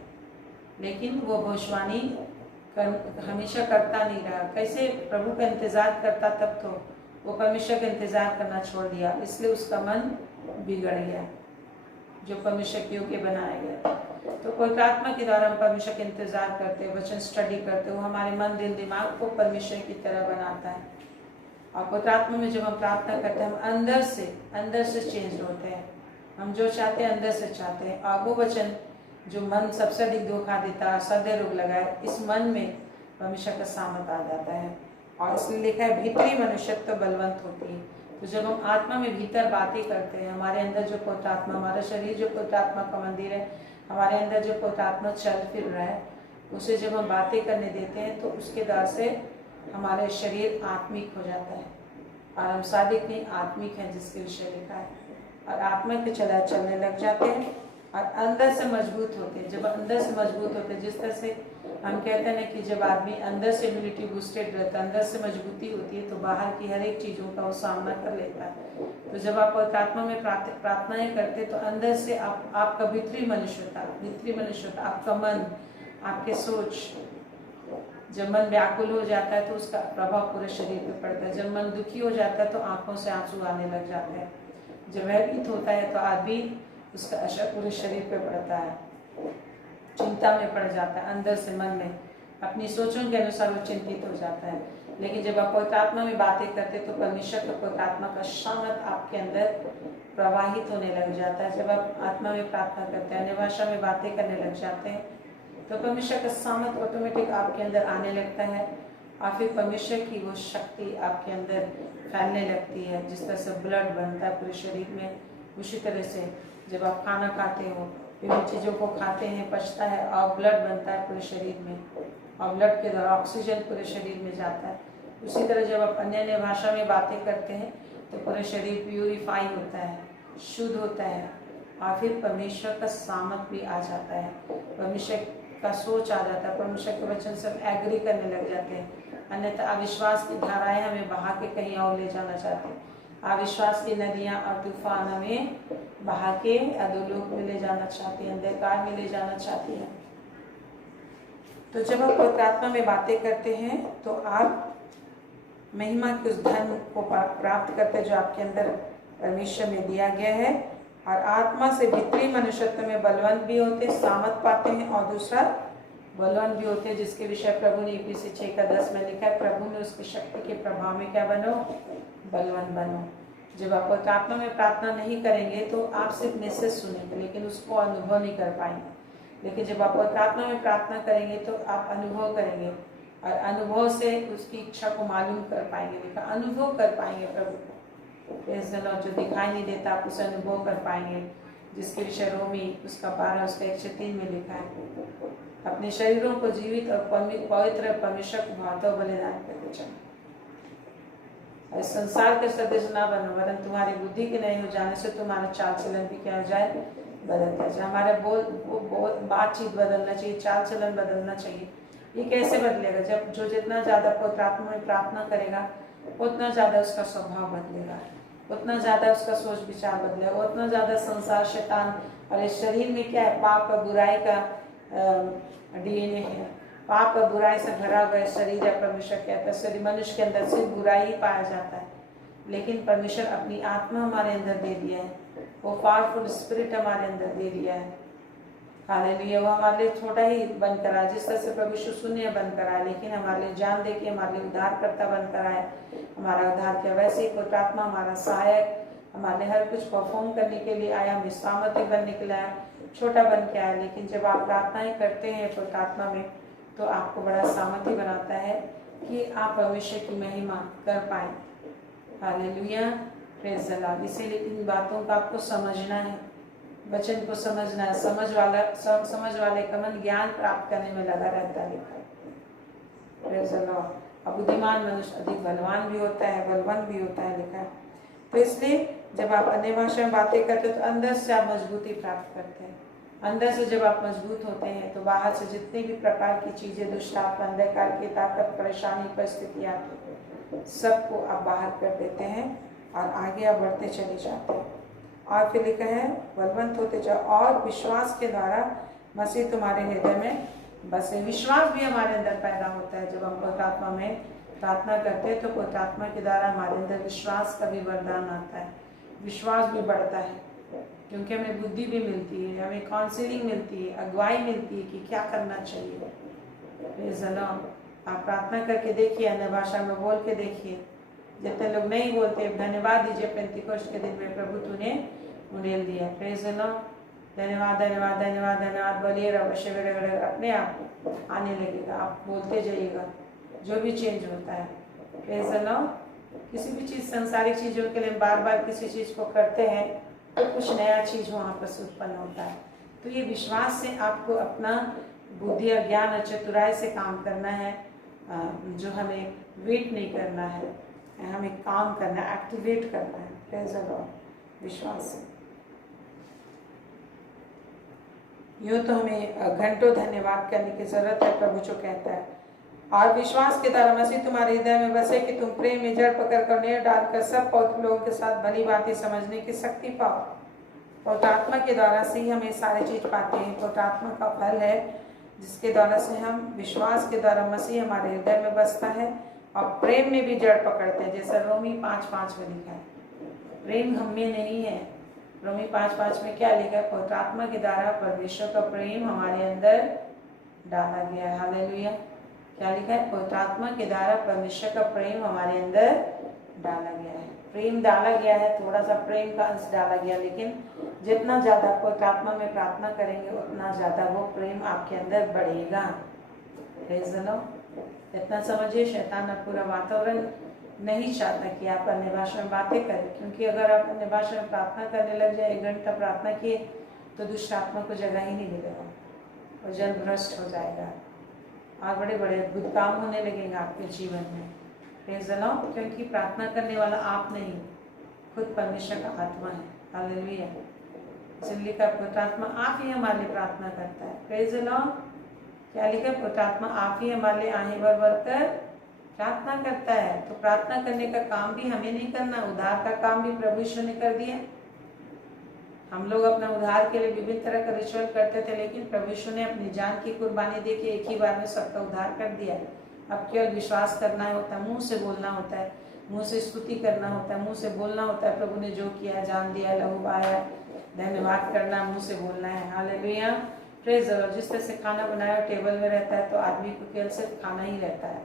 लेकिन वो भविष्यवाणी हमेशा करता नहीं रहा। कैसे प्रभु का इंतजार करता, तब तो वो परमेश्वर का इंतजार करना छोड़ दिया, इसलिए उसका मन बिगड़ गया जो परमेश्वर के योग्य बनाया गया। तो पवित्र आत्मा के द्वारा हम परमेश्वर का इंतजार करते हैं, वचन स्टडी करते हो, हमारे मन दिल दिमाग को परमेश्वर की तरह बनाता है। और पवित्र आत्मा में जब हम प्रार्थना करते हैं, हम अंदर से चेंज होते हैं। हम जो चाहते हैं अंदर से चाहते हैं। और वो वचन जो मन सबसे अधिक धोखा देता है, सदैव रोग लगाए, इस मन में परमेश्वर का सामर्थ आ जाता है। और इसलिए लिखा है, भीतरी मनुष्यत्व बलवंत होती है। तो जब हम आत्मा में भीतर बातें करते हैं, हमारे अंदर जो पवित्र आत्मा, हमारा शरीर जो पवित्र आत्मा का मंदिर है, हमारे अंदर जो पवित्र आत्मा चल फिर रहा है, उसे जब हम बातें करने देते हैं तो उसके द्वारा से हमारे शरीर आत्मिक हो जाता है। और हम सादिक नहीं, आत्मिक हैं, जिसके विषय लिखा है। और आत्मा के चलने लग जाते हैं और अंदर से मजबूत होते हैं। जब अंदर से मजबूत होते हैं, जिस तरह से हम कहते हैं कि जब आदमी अंदर से इम्यूनिटी बूस्टेड रहता है, अंदर से मजबूती होती है, तो बाहर की हर एक चीज़ों का वो सामना कर लेता है। तो जब आप पवित्र आत्मा में प्रार्थनाएं करते तो अंदर से आपका भीतरी मनुष्यता, आपका मन, आपके सोच, जब मन व्याकुल हो जाता है तो उसका प्रभाव पूरे शरीर पे पड़ता है। जब मन दुखी हो जाता है तो आंखों से आंसू आने लग जाते हैं। जब भयभीत होता है तो आदमी उसका असर पूरे शरीर पे पड़ता है, चिंता में पड़ जाता है, अंदर से मन में अपनी सोचों के अनुसार वो चिंतित हो जाता है। लेकिन जब आप पवित्र आत्मा में बातें करते तो परमेश्वर का पवित्र आत्मा का सामर्थ आपके अंदर प्रवाहित होने लग जाता है। जब आप आत्मा में प्रार्थना करते हैं, अन्य भाषा में बातें करने लग जाते हैं, तो परमेश्वर का सामर्थ ऑटोमेटिक आपके अंदर आने लगता है और फिर परमेश्वर की वो शक्ति आपके अंदर फैलने लगती है। जिस तरह से ब्लड बनता है पूरे शरीर में, उसी तरह से जब आप खाना खाते हो, विभिन्न चीज़ों को खाते हैं, पचता है और ब्लड बनता है पूरे शरीर में, और ब्लड के द्वारा ऑक्सीजन पूरे शरीर में जाता है। उसी तरह जब आप अन्य भाषा में बातें करते हैं तो पूरे शरीर प्यूरिफाई होता है, शुद्ध होता है, और फिर परमेश्वर का सामर्थ भी आ जाता है, परमेश्वर का सोच आ जाता है, परमेश्वर के वचन सब एग्री करने लग जाते हैं। अन्यथा अविश्वास की धाराएं हमें बहा के कहीं और ले जाना चाहते हैं, अविश्वास की नदियां और तूफान हमें बहा के अधोलोक में ले जाना चाहती है, अंधकार में ले जाना चाहती है। तो जब आप पवित्र आत्मा में बातें करते हैं तो आप महिमा के उस धन को प्राप्त करते हैं जो आपके अंदर परमेश्वर में दिया गया है, और आत्मा से भीतरी मनुष्यत्व में बलवंत भी होते, सामर्थ पाते हैं, और दूसरा बलवान भी होते हैं, जिसके विषय प्रभु ने इफिसी 6:10 में लिखा है, प्रभु ने उसकी शक्ति के प्रभाव में क्या बनो, बलवान बनो। जब आप पवित्र आत्मा में प्रार्थना नहीं करेंगे तो आप सिर्फ मैसेज सुनेंगे लेकिन उसको अनुभव नहीं कर पाएंगे। लेकिन जब आप पवित्र आत्मा में प्रार्थना करेंगे तो आप अनुभव करेंगे, और अनुभव से उसकी इच्छा को मालूम कर पाएंगे, देखा अनुभव कर पाएंगे प्रभु को। जो दिखाई नहीं देता आप उसे अनुभव कर पाएंगे, जिसके विषय रोमी उसका 12 उसका 103 में लिखा है, अपने शरीरों को जीवित और पवित्र परमेश्वर को भावता बलिदान करके चलो। इस संसार के सदस्य ना बनो, वरन तुम्हारी बुद्धि के नहीं हो जाने से तुम्हारा चाल चलन भी क्या हो जाए, बदल जाए। हमारे बातचीत बदलना चाहिए, चाल चलन बदलना चाहिए। ये कैसे बदलेगा? जब जो जितना ज़्यादा पवित्र आत्मा में प्रार्थना करेगा उतना ज़्यादा उसका स्वभाव बदलेगा, उतना ज़्यादा उसका सोच विचार बदलेगा, उतना ज़्यादा संसार शैतान और इस शरीर में क्या है, पाप और बुराई का DNA है, पाप और बुराई से भरा हुआ शरीर है। परमेश्वर कहता है शरीर मनुष्य के अंदर सिर्फ बुराई ही पाया जाता है, लेकिन परमेश्वर अपनी आत्मा हमारे अंदर दे दिया है, वो पावरफुल स्पिरिट हमारे अंदर दे दिया है। हालेलुया। वो हमारे लिए छोटा ही बनकर आया, जिस तरह से प्रभु यीशु शून्य बनकर आया, लेकिन हमारे लिए जान दे के हमारे लिए उद्धारकर्ता बनकर आया, हमारा उद्धार किया। वैसे ही पवित्र आत्मा हमारा सहायक, हमारे हर कुछ परफॉर्म करने के लिए आया, हमें सामर्थ्य बनने के लिए आया, छोटा बन के आया। लेकिन जब आप प्रार्थनाएं करते हैं पवित्र आत्मा में तो आपको बड़ा सामर्थ्य बनाता है कि आप परमेश्वर की महिमा कर पाए। Hallelujah, praise the Lord. इसीलिए इन बातों का आपको समझना है, वचन को समझना है। समझ वाले का मन ज्ञान प्राप्त करने में लगा रहता है, प्रेज़ द लॉर्ड। अब बुद्धिमान मनुष्य अधिक बलवान भी होता है, बलवान भी होता है, लिखा है। तो इसलिए जब आप अन्य भाषा में बातें करते हो तो अंदर से आप मजबूती प्राप्त करते हैं। अंदर से जब आप मजबूत होते हैं तो बाहर से जितनी भी प्रकार की चीज़ें, दुष्ट आत्मा, अंधकार की ताकत, परेशानी, परिस्थितियाँ, सबको आप बाहर कर देते हैं और आगे आप बढ़ते चले जाते हैं। और फिर लिखा है बलवंत होते जाओ और विश्वास के द्वारा मसीह तुम्हारे हृदय में बसे। विश्वास भी हमारे अंदर पैदा होता है जब हम पवित्र आत्मा में प्रार्थना करते हैं, तो पवित्र आत्मा के द्वारा हमारे अंदर विश्वास का भी वरदान आता है, विश्वास भी बढ़ता है, क्योंकि हमें बुद्धि भी मिलती है, हमें काउंसलिंग मिलती है, अगुवाई मिलती है कि क्या करना चाहिए। Praise the Lord. आप प्रार्थना करके देखिए, अन्य भाषा में बोल के देखिए। जितने लोग नहीं बोलते धन्यवाद दीजिए, पेंतीकोस्ट के दिन में प्रभु तूने मुड़ेल दिया। Praise the Lord. धन्यवाद धन्यवाद धन्यवाद धन्यवाद बोलिए, अवश्य अपने आप आने लगेगा। आप बोलते जाइएगा, जो भी चेंज होता है। Praise the Lord. किसी भी चीज़, सांसारिक चीज़ों के लिए बार बार किसी चीज़ को करते हैं तो कुछ नया चीज़ वहाँ पर से उत्पन्न होता है। तो ये विश्वास से आपको अपना बुद्धि और ज्ञान और चतुराई से काम करना है, जो हमें वेट नहीं करना है, हमें काम करना है, एक्टिवेट करना है। Praise the Lord. विश्वास से यूँ तो हमें घंटों धन्यवाद करने की जरूरत है। प्रभु जो कहता है और विश्वास के द्वारा मसीह तुम्हारे हृदय में बसे कि तुम प्रेम में जड़ पकड़ कर नेड़ डालकर सब पवित्र लोगों के साथ भली बातें समझने की शक्ति पाओ। पवित्र आत्मा के द्वारा से ही हम ये सारी चीज पाते हैं। पवित्र आत्मा का फल है जिसके द्वारा से हम विश्वास के द्वारा मसीह हमारे हृदय में बसता है और प्रेम में भी जड़ पकड़ते हैं। जैसा रोमी 5:5 में लिखा है, प्रेम हम में नहीं है। रोमी 5:5 में क्या लिखा है? पवित्र आत्मा के द्वारा परमेश्वर का प्रेम हमारे अंदर डाला गया है। हालेलुया। क्या लिखा है? पवित्र आत्मा के द्वारा परमेश्वर का प्रेम हमारे अंदर डाला गया है। प्रेम डाला गया है, थोड़ा सा प्रेम का अंश डाला गया, लेकिन जितना ज्यादा पवित्र आत्मा में प्रार्थना करेंगे उतना ज्यादा वो प्रेम आपके अंदर बढ़ेगा। Praise the Lord. इतना समझिए, शैतान अब पूरा वातावरण नहीं चाहता कि आप अन्य भाषा में बातें करें, क्योंकि अगर आप अन्य भाषा में प्रार्थना करने लग जाए, 1 घंटा प्रार्थना किए, तो दुष्ट आत्मा को जगह ही नहीं मिलेगा और जन भ्रष्ट हो जाएगा और बड़े बड़े अद्भुत काम होने लगेंगे आपके जीवन में। Praise the Lord. क्योंकि प्रार्थना करने वाला आप नहीं, खुद परमेश्वर का आत्मा है। हालेलुया। इसलिए का पवित्र आत्मा आप ही हमारे लिए प्रार्थना करता है। Praise the Lord. क्या लिखा? पवित्र आत्मा आप ही हमारे लिए आहे भर भर कर प्रार्थना करता है। तो प्रार्थना करने का काम भी हमें नहीं करना, उद्धार का काम भी प्रभु यीशु ने कर दिया। हम लोग अपना उद्धार के लिए विभिन्न तरह का रिचुअल करते थे, लेकिन प्रभु यीशु ने अपनी जान की कुर्बानी दे के एक ही बार में सबका उद्धार कर दिया। अब केवल विश्वास करना होता है, मुंह से बोलना होता है, मुंह से स्तुति करना होता है, मुंह से बोलना होता है प्रभु ने जो किया, जान दिया, लहू बहाया, धन्यवाद करना, मुंह से बोलना है। हालेलुया। Praise the Lord. जिस तरह से खाना बनाया टेबल में रहता है तो आदमी को केवल सिर्फ खाना ही रहता है,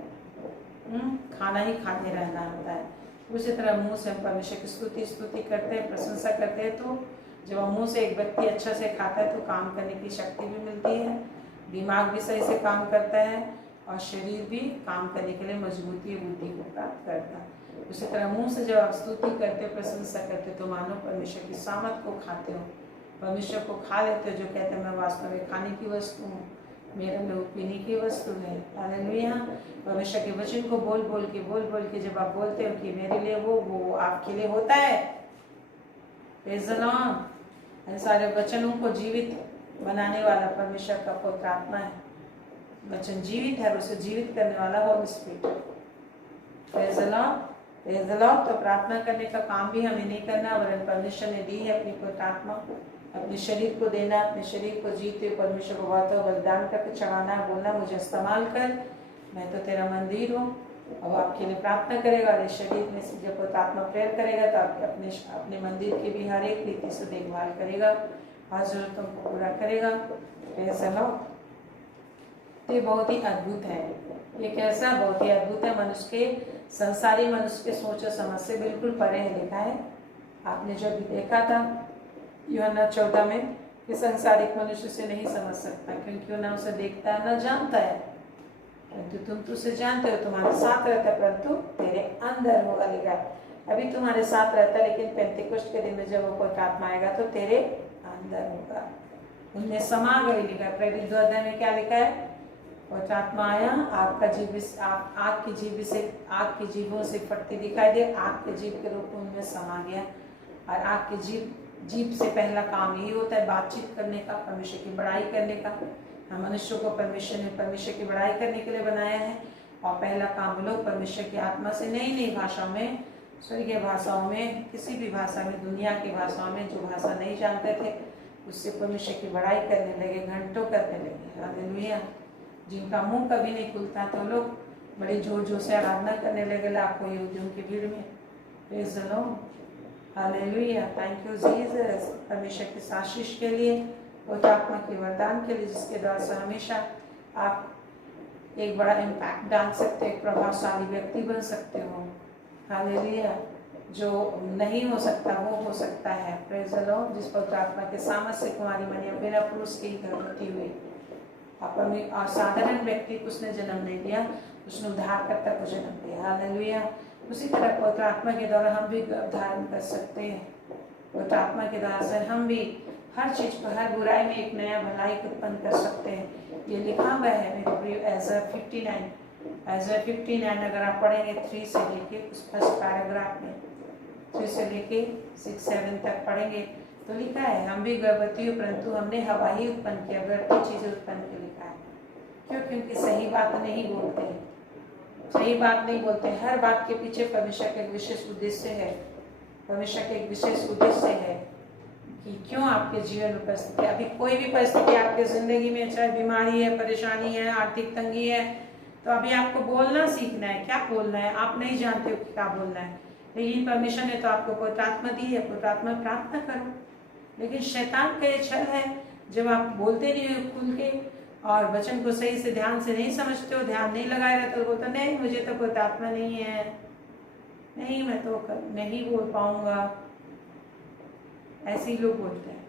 खाना ही खाते रहना होता है। उसी तरह मुंह से हम परमेश्वर की स्तुति करते हैं, प्रशंसा करते हैं। तो जब हम मुंह से एक व्यक्ति अच्छा से खाता है तो काम करने की शक्ति भी मिलती है, दिमाग भी सही से काम करता है और शरीर भी काम करने के लिए मजबूती बुद्धि को प्राप्त करता है। उसी तरह मुंह से जब आप स्तुति करते हो, प्रशंसा करते हो, तो मानो परमेश्वर की सामर्थ को खाते हो, परमेश्वर को खा लेते हो, जो कहते हैं मैं वास्तव में खाने की वस्तु हूँ, मेरे में पीने की वस्तु है। हालेलुया। परमेश्वर के वचन को बोल बोल के जब आप बोलते हो कि मेरे लिए वो आपके लिए होता है। Praise the Lord. इन सारे वचनों को जीवित बनाने वाला परमेश्वर का पवित्र आत्मा है। वचन जीवित है और उसे जीवित करने वाला Holi spirit. Praise the lord. Praise the Lord. तो प्रार्थना करने का काम भी हमें नहीं करना, वरन परमेश्वर ने दी है अपनी पवित्र आत्मा, अपने शरीर को देना, अपने शरीर को जीते परमेश्वर को बहुत बलिदान करके चढ़ाना, बोलना मुझे इस्तेमाल कर, मैं तो तेरा मंदिर हूँ। अब आपके लिए प्रार्थना करेगा और इस शरीर में से जब पवित्र आत्मा प्रेयर करेगा तो आपके अपने मंदिर की भी हर एक रीति से देखभाल करेगा, हर जरूरतों को पूरा करेगा। Praise the Lord. तो ये बहुत ही अद्भुत है। ये कैसा? बहुत ही अद्भुत है। मनुष्य के, संसारी मनुष्य के सोच और समझ से बिल्कुल परे है। लिखा है, आपने जो भी देखा था यूहन्ना 14 में, कि संसारिक मनुष्य से नहीं समझ सकता, क्योंकि वो ना उसे देखता है ना जानता है, परंतु तुम तो उसे जानते हो, तुम्हारे साथ रहता है, परंतु तेरे अंदर होगा। लिखा अभी तुम्हारे साथ रहता है, लेकिन पेंतीकोस्ट के दिन में जब वो पवित्र आत्मा आएगा तो तेरे अंदर होगा, उनमें समा गई। लिखा है प्रेरित 2 अध्याय में क्या लिखा है? पवित्र आत्मा आया, आग की जीभों से फटती दिखाई दे, आग के जीभ के रूप में उनमें समा गया। और आग के जीभ से पहला काम यही होता है, बातचीत करने का, परमेश्वर की बड़ाई करने का। हम मनुष्यों को परमेश्वर ने परमेश्वर की बड़ाई करने के लिए बनाया है, और पहला काम लोग परमेश्वर की आत्मा से नई नई भाषा में, स्वर्गीय भाषाओं में, किसी भी भाषा में, दुनिया की भाषाओं में, जो भाषा नहीं जानते थे उससे परमेश्वर की बड़ाई करने लगे, घंटों करने लगे। हालेलुया। जिनका मुंह कभी नहीं खुलता तो लोग बड़े जोर जोर से आराधना करने लगे लाखों यहूदियों की भीड़ में। Praise the lord. Hallelujah. Thank you Jesus, परमेश्वर की आशीष के लिए, पवित्र आत्मा के वरदान के लिए, जिसके द्वारा से हमेशा आप एक बड़ा इम्पैक्ट डाल सकते हो, एक प्रभावशाली व्यक्ति बन सकते हो। हालेलुया। जो नहीं हो सकता वो हो सकता है। Praise the Lord. जिस पवित्र आत्मा के सामर्थ्य से कुमारी मरियम बिना पुरुष की गर्भवती हुई, अपने असाधारण व्यक्ति को उसने जन्म नहीं दिया, उसने उद्धारकर्ता को जन्म दिया। हालेलुया। उसी तरह पवित्र आत्मा के द्वारा हम भी गर्भ धारण कर सकते हैं। पवित्र आत्मा के द्वारा से हम भी हर चीज को, हर बुराई में एक नया भलाई उत्पन्न कर सकते हैं। ये लिखा हुआ है मेरे प्रिय Isaiah 59 अगर आप पढ़ेंगे 3 से लेके उस फर्स्ट पैराग्राफ में 3 से लेके 6-7 तक पढ़ेंगे तो लिखा है हम भी गर्भवती हो परंतु हमने हवा ही उत्पन्न किया, व्यर्थ चीजें उत्पन्न की लिखा है। क्यों? क्योंकि सही बात नहीं बोलते हैं, सही बात नहीं बोलते। हर बात के पीछे परमेश्वर का एक विशेष उद्देश्य है। परमेश्वर का एक विशेष उद्देश्य है कि क्यों आपके जीवन में परिस्थिति, अभी कोई भी परिस्थिति आपके जिंदगी में, चाहे बीमारी है, परेशानी है, आर्थिक तंगी है, तो अभी आपको बोलना सीखना है। क्या बोलना है आप नहीं जानते हो क्या बोलना है, लेकिन परमेश्वर ने तो आपको पवित्र आत्मा दी है, पवित्र आत्मा प्रार्थना करो। लेकिन शैतान का ये छल है, जब आप बोलते नहीं हो खुल के और वचन को सही से ध्यान से नहीं समझते हो, ध्यान नहीं लगाए रहते हो, बोलते नहीं मुझे तो पवित्र आत्मा नहीं है, नहीं मैं तो नहीं बोल पाऊंगा, ऐसे ही लोग बोलते हैं।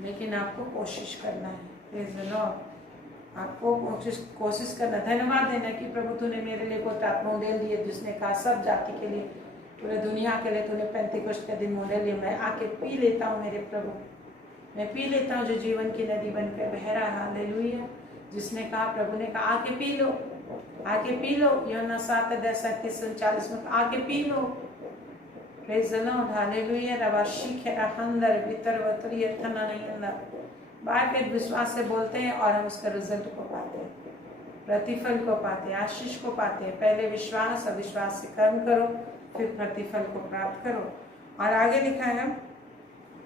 लेकिन आपको कोशिश करना है, प्रेज़ द लॉर्ड, आपको कोशिश करना, धन्यवाद देना कि प्रभु तूने मेरे लिए पवित्र आत्मा मॉडल दिए, जिसने कहा सब जाति के लिए, पूरे दुनिया के लिए तूने पेंतिकुस्त के दिन मॉडल लिए। मैं आके पी लेता हूँ मेरे प्रभु, मैं पी लेता हूँ जो जीवन की नदी बनकर बह रहा है। हालेलुया। जिसने कहा, प्रभु ने कहा आके पी लो, आके पी लो। यूहन्ना 7:37 में आके पी लो। Praise the lord, hallelujah. रवाशी खेराखंदर भीतर वतरी थना नहीं अंदर। बाय पे विश्वास से बोलते हैं और हम उसका रिजल्ट को पाते हैं, प्रतिफल को पाते हैं, आशीष को पाते हैं। पहले विश्वास, अविश्वास से कर्म करो, फिर प्रतिफल को प्राप्त करो। और आगे लिखा है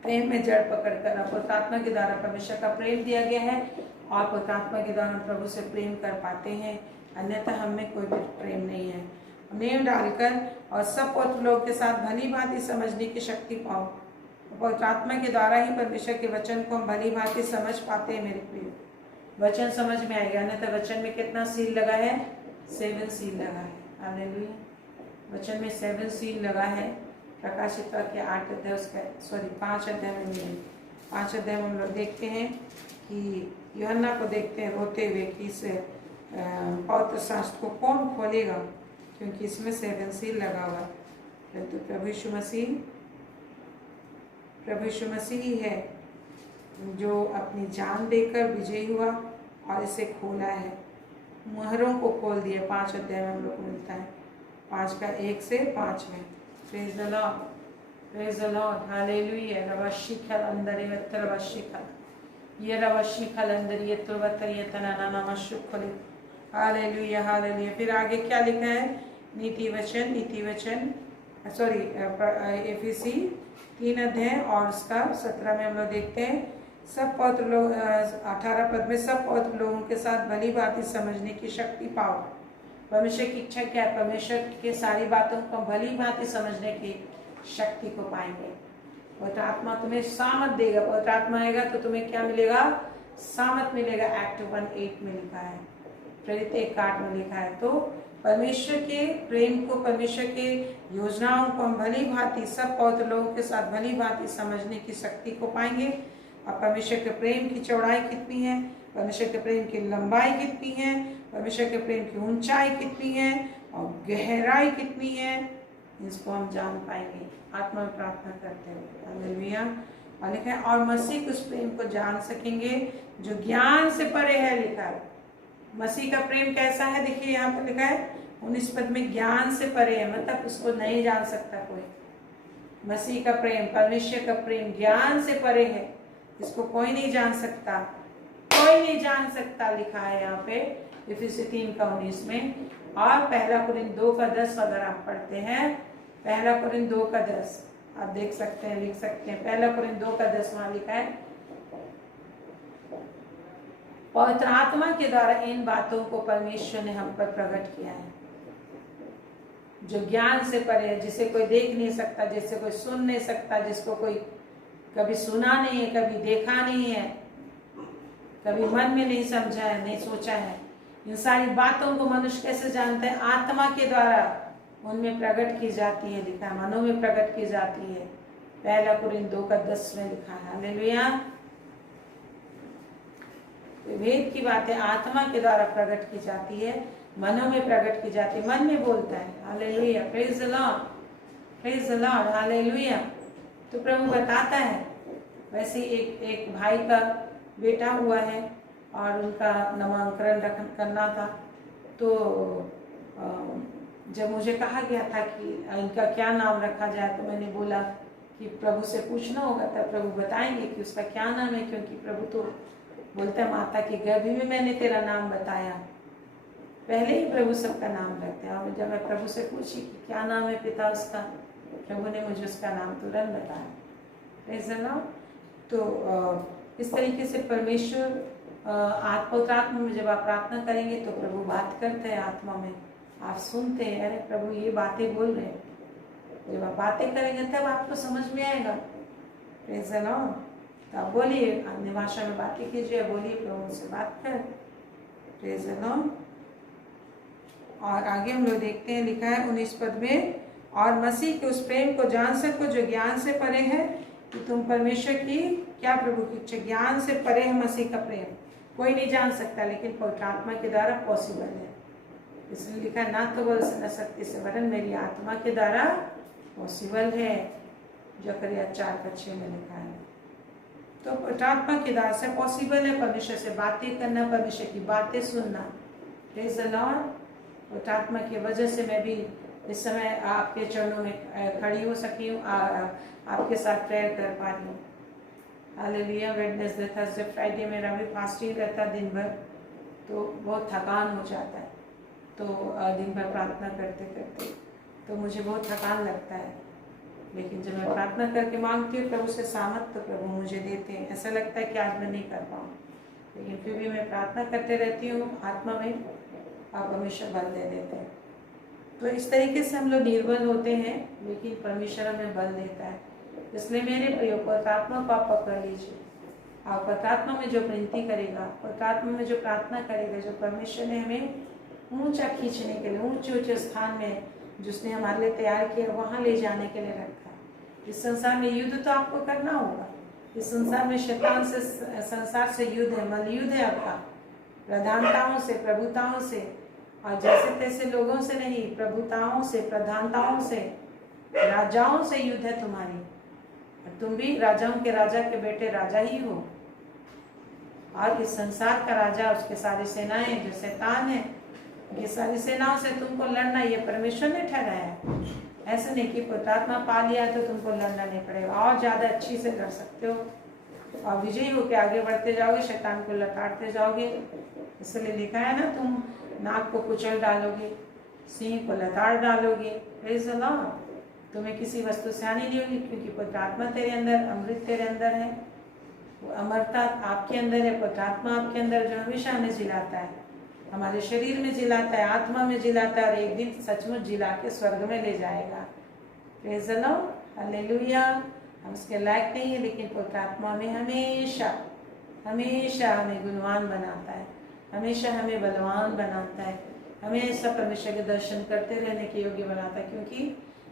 प्रेम में जड़ पकड़कर। पवित्र आत्मा के द्वारा परमेश्वर का प्रेम दिया गया है और पवित्र आत्मा के द्वारा प्रभु से प्रेम कर पाते हैं, अन्यथा हम में कोई भी प्रेम नहीं है। नेम डालकर और सब पवित्र लोगों के साथ भली भांति समझने की शक्ति पाओ। पवित्र आत्मा के द्वारा ही परमेश्वर के वचन को हम भली भांति समझ पाते हैं। मेरे प्रिय, वचन समझ में आएगा, अन्यथा वचन में कितना सील लगा है? 7 सील लगा है। हालेलुया। वचन में 7 सील लगा है। प्रकाशित वाक्य 8 अध्याय उसका 5 अध्याय में मिले। 5 अध्याय में हम लोग देखते हैं कि यूहन्ना को देखते हैं रोते हुए कि इस पवित्र शास्त्र को कौन खोलेगा, क्योंकि इसमें 7 सील लगा हुआ। परंतु प्रभु यीशु मसीह ही है जो अपनी जान देकर विजयी हुआ और इसे खोला है, मुहरों को खोल दिया। 5 अध्याय में हम लोग को मिलता है, 5 का 1 से 5 में। Praise the lord, praise the lord, hallelujah. रवशिखल अंदर यत्र रवशिखल ये रवशिखल अंदर ये तुवतर ये तनाना नमशुखले। Hallelujah, hallelujah. फिर आगे क्या लिखा है? नीति वचन सॉरी एफिसी 3 अध्याय और उसका 17 में हम लोग देखते हैं सब पवित्र लोग 18 पद में सब पवित्र लोगों के साथ भली भांति समझने की शक्ति पाओ। परमेश्वर की इच्छा क्या है? परमेश्वर के सारी बातों को भली भांति समझने की शक्ति को पाएंगे। पवित्र आत्मा तुम्हें सामर्थ देगा। पवित्र आत्मा आएगा तो तुम्हें क्या मिलेगा? सामर्थ मिलेगा। एक्ट 1:8 में लिखा है, प्रेरित 1:8 में लिखा है। तो परमेश्वर के प्रेम को, परमेश्वर के योजनाओं को हम भली भांति सब पवित्र लोगों के साथ भली भांति समझने की शक्ति को पाएंगे। और परमेश्वर के प्रेम की चौड़ाई कितनी है, परमेश्वर के प्रेम की लंबाई कितनी है, परमेश्वर के प्रेम की ऊंचाई कितनी है और गहराई कितनी है, इसको हम जान पाएंगे आत्मा में प्रार्थना करते हुए। हालेलुया। और लिखा है और मसीह उस प्रेम को जान सकेंगे जो ज्ञान से परे है। लिखा है मसीह का प्रेम कैसा है? देखिए यहाँ पर लिखा है 19 पद में, ज्ञान से परे है, मतलब उसको नहीं जान सकता कोई। मसीह का प्रेम, परमेश्वर का प्रेम ज्ञान से परे है, इसको कोई नहीं जान सकता, कोई नहीं जान सकता। लिखा है यहाँ पे इफिसी 3:19 में। और 1 कोरिन्थ 2:10 अगर आप पढ़ते हैं, 1 कोरिन्थ 2:10 आप देख सकते हैं, लिख सकते हैं। 1 कोरिन्थ 2:10 वहां लिखा है पवित्र आत्मा के द्वारा इन बातों को परमेश्वर ने हम पर प्रकट किया है जो ज्ञान से परे है, जिसे कोई देख नहीं सकता, जिसे कोई सुन नहीं सकता, जिसको कोई कभी सुना नहीं है, कभी देखा नहीं है, कभी मन में नहीं समझा है, नहीं सोचा है। इन सारी बातों को मनुष्य कैसे जानते हैं? आत्मा के द्वारा उनमें प्रकट की जाती है। लिखा है मनों में प्रकट की जाती है। 1 कोरिन्थ 2:10 में लिखा है। हालेलुया। वेद की बातें आत्मा के द्वारा प्रकट की जाती है, मनों में प्रकट की जाती है, मन में बोलता है। Hallelujah, praise the lord, praise the lord, hallelujah. तो प्रभु बताता है। वैसे एक भाई का बेटा हुआ है और उनका नामकरण करना था, तो जब मुझे कहा गया था कि इनका क्या नाम रखा जाए, तो मैंने बोला कि प्रभु से पूछना होगा, तब प्रभु बताएंगे कि उसका क्या नाम है, क्योंकि प्रभु तो बोलता है माता के गर्भ में मैंने तेरा नाम बताया। पहले ही प्रभु सबका नाम रखते हैं। और जब मैं प्रभु से पूछी कि क्या नाम है पिता उसका, प्रभु ने मुझे उसका नाम तुरंत बताया। Praise the Lord. तो इस तरीके से परमेश्वर पवित्र आत्मा में जब आप प्रार्थना करेंगे तो प्रभु बात करते हैं आत्मा में, आप सुनते हैं, अरे प्रभु ये बातें बोल रहे हैं। जब आप बातें करेंगे तब आपको समझ में आएगा। Praise the Lord. तो आप बोलिए, अन्य भाषा में बातें कीजिए, बोलिए, प्रभु से बात कर। Praise the Lord. और आगे हम लोग देखते हैं, लिखा है 19 पद में, और मसीह के उस प्रेम को जान सको जो ज्ञान से परे है, कि तुम परमेश्वर की क्या प्रभु की इच्छा, ज्ञान से परे है मसीह का प्रेम। कोई नहीं जान सकता, लेकिन पवित्र आत्मा के द्वारा पॉसिबल है। इसलिए लिखा है, ना तो बल से न शक्ति से, वरन मेरी आत्मा के द्वारा पॉसिबल है। जकरिया 4:6 में लिखा है। तो पवित्र आत्मा के द्वारा से पॉसिबल है परमेश्वर से बातें करना, परमेश्वर की बातें सुनना। Praise the Lord. पवित्र आत्मा की वजह से मैं भी इस समय आपके चरणों में खड़ी हो सकी हूँ, आपके साथ प्रेयर कर पा रही हूँ। हालेलुया। वेडनेसडे, थर्सडे, फ्राइडे मेरा भी फास्टिंग रहता दिन भर, तो बहुत थकान हो जाता है। तो दिन भर प्रार्थना करते करते तो मुझे बहुत थकान लगता है, लेकिन जब मैं प्रार्थना करके मांगती हूँ प्रभु से सामर्थ, तो प्रभु मुझे देते हैं। ऐसा लगता है कि आज मैं नहीं कर पाऊँ, लेकिन फिर भी मैं प्रार्थना करते रहती हूँ आत्मा में, आप हमेशा बल दे देते हैं। तो इस तरीके से हम लोग निर्बल होते हैं, लेकिन परमेश्वर हमें बल देता है। इसलिए मेरे प्रियो, पवित्र आत्मा को आप पकड़ लीजिए। आप पवित्र आत्मा में जो विनती करेगा, पवित्र आत्मा में जो प्रार्थना करेगा, जो परमेश्वर ने हमें ऊंचा खींचने के लिए, ऊंचे ऊंचे स्थान में जिसने हमारे लिए तैयार किया, वहाँ ले जाने के लिए रखा। इस संसार में युद्ध तो आपको करना होगा। इस संसार में शैतान से, संसार से युद्ध है, मल युद्ध है आपका, प्रधानताओं से, प्रभुताओं से, और जैसे तैसे लोगों से नहीं, प्रभुताओं से, प्रधानताओं से, राजाओं से युद्ध है तुम्हारी। तुम भी राजाओं के राजा के बेटे राजा ही हो। और इस संसार का राजा, उसके सारी सेनाएं जो शैतान है, ये सारी सेनाओं से तुमको लड़ना, ये परमेश्वर ने ठहराया है। ऐसे नहीं कि पवित्र आत्मा पा लिया तो तुमको लड़ना नहीं पड़ेगा, और ज़्यादा अच्छी से लड़ सकते हो और विजयी होकर आगे बढ़ते जाओगे, शैतान को लताड़ते जाओगे। इसलिए लिखा है ना, तुम नाग को कुचल डालोगे, सिंह को लताड़ डालोगे। Praise the Lord. तुम्हें किसी वस्तु से हानि नहीं होगी, क्योंकि पवित्र आत्मा तेरे अंदर, अमृत तेरे अंदर है, वो अमरता आपके अंदर है। पवित्र आत्मा आपके अंदर जो हमेशा हमें जिलाता है, हमारे शरीर में जिलाता है, आत्मा में जिलाता है, और एक दिन सचमुच जिला के स्वर्ग में ले जाएगा। Praise the lord. हालेलुया। हम उसके लायक नहीं है, लेकिन पवित्र आत्मा में हमेशा हमेशा हमें गुणवान बनाता है, हमेशा हमें बलवान बनाता है, हमेशा परमेश्वर के दर्शन करते रहने के योग्य बनाता है। क्योंकि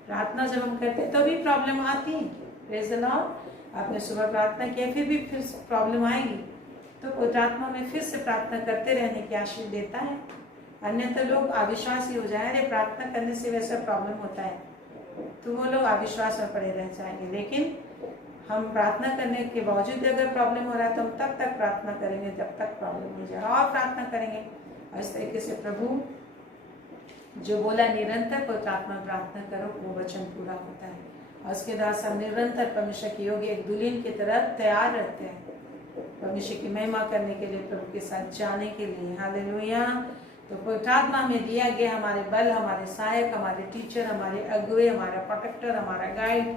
प्रार्थना जब हम करते हैं तभी प्रॉब्लम आती है। Praise the Lord. आपने सुबह प्रार्थना किया, फिर प्रॉब्लम आएगी, तो पवित्र आत्मा में फिर से प्रार्थना करते रहने की आशीष देता है। अन्यथा लोग अविश्वासी हो जाए, अरे प्रार्थना करने से वैसा प्रॉब्लम होता है, तो वो लोग अविश्वास में पड़े रह जाएंगे। लेकिन हम प्रार्थना करने के बावजूद अगर प्रॉब्लम हो रहा है, तो हम तब तक प्रार्थना करेंगे जब तक प्रॉब्लम हो जाए, और प्रार्थना करेंगे। और इस तरीके से प्रभु जो बोला, निरंतर पवित्र आत्मा प्रार्थना करो, वो वचन पूरा होता है। और उसके बाद सब निरंतर परमेश्वर के योग्य एक दुल्हन की तरह तैयार रहते हैं, परमेश्वर की महिमा करने के लिए, प्रभु के साथ जाने के लिए। हालेलुया। तो पवित्र आत्मा में दिया गया हमारे बल, हमारे सहायक, हमारे टीचर, हमारे अगुए, हमारा प्रोटेक्टर, हमारा गाइड,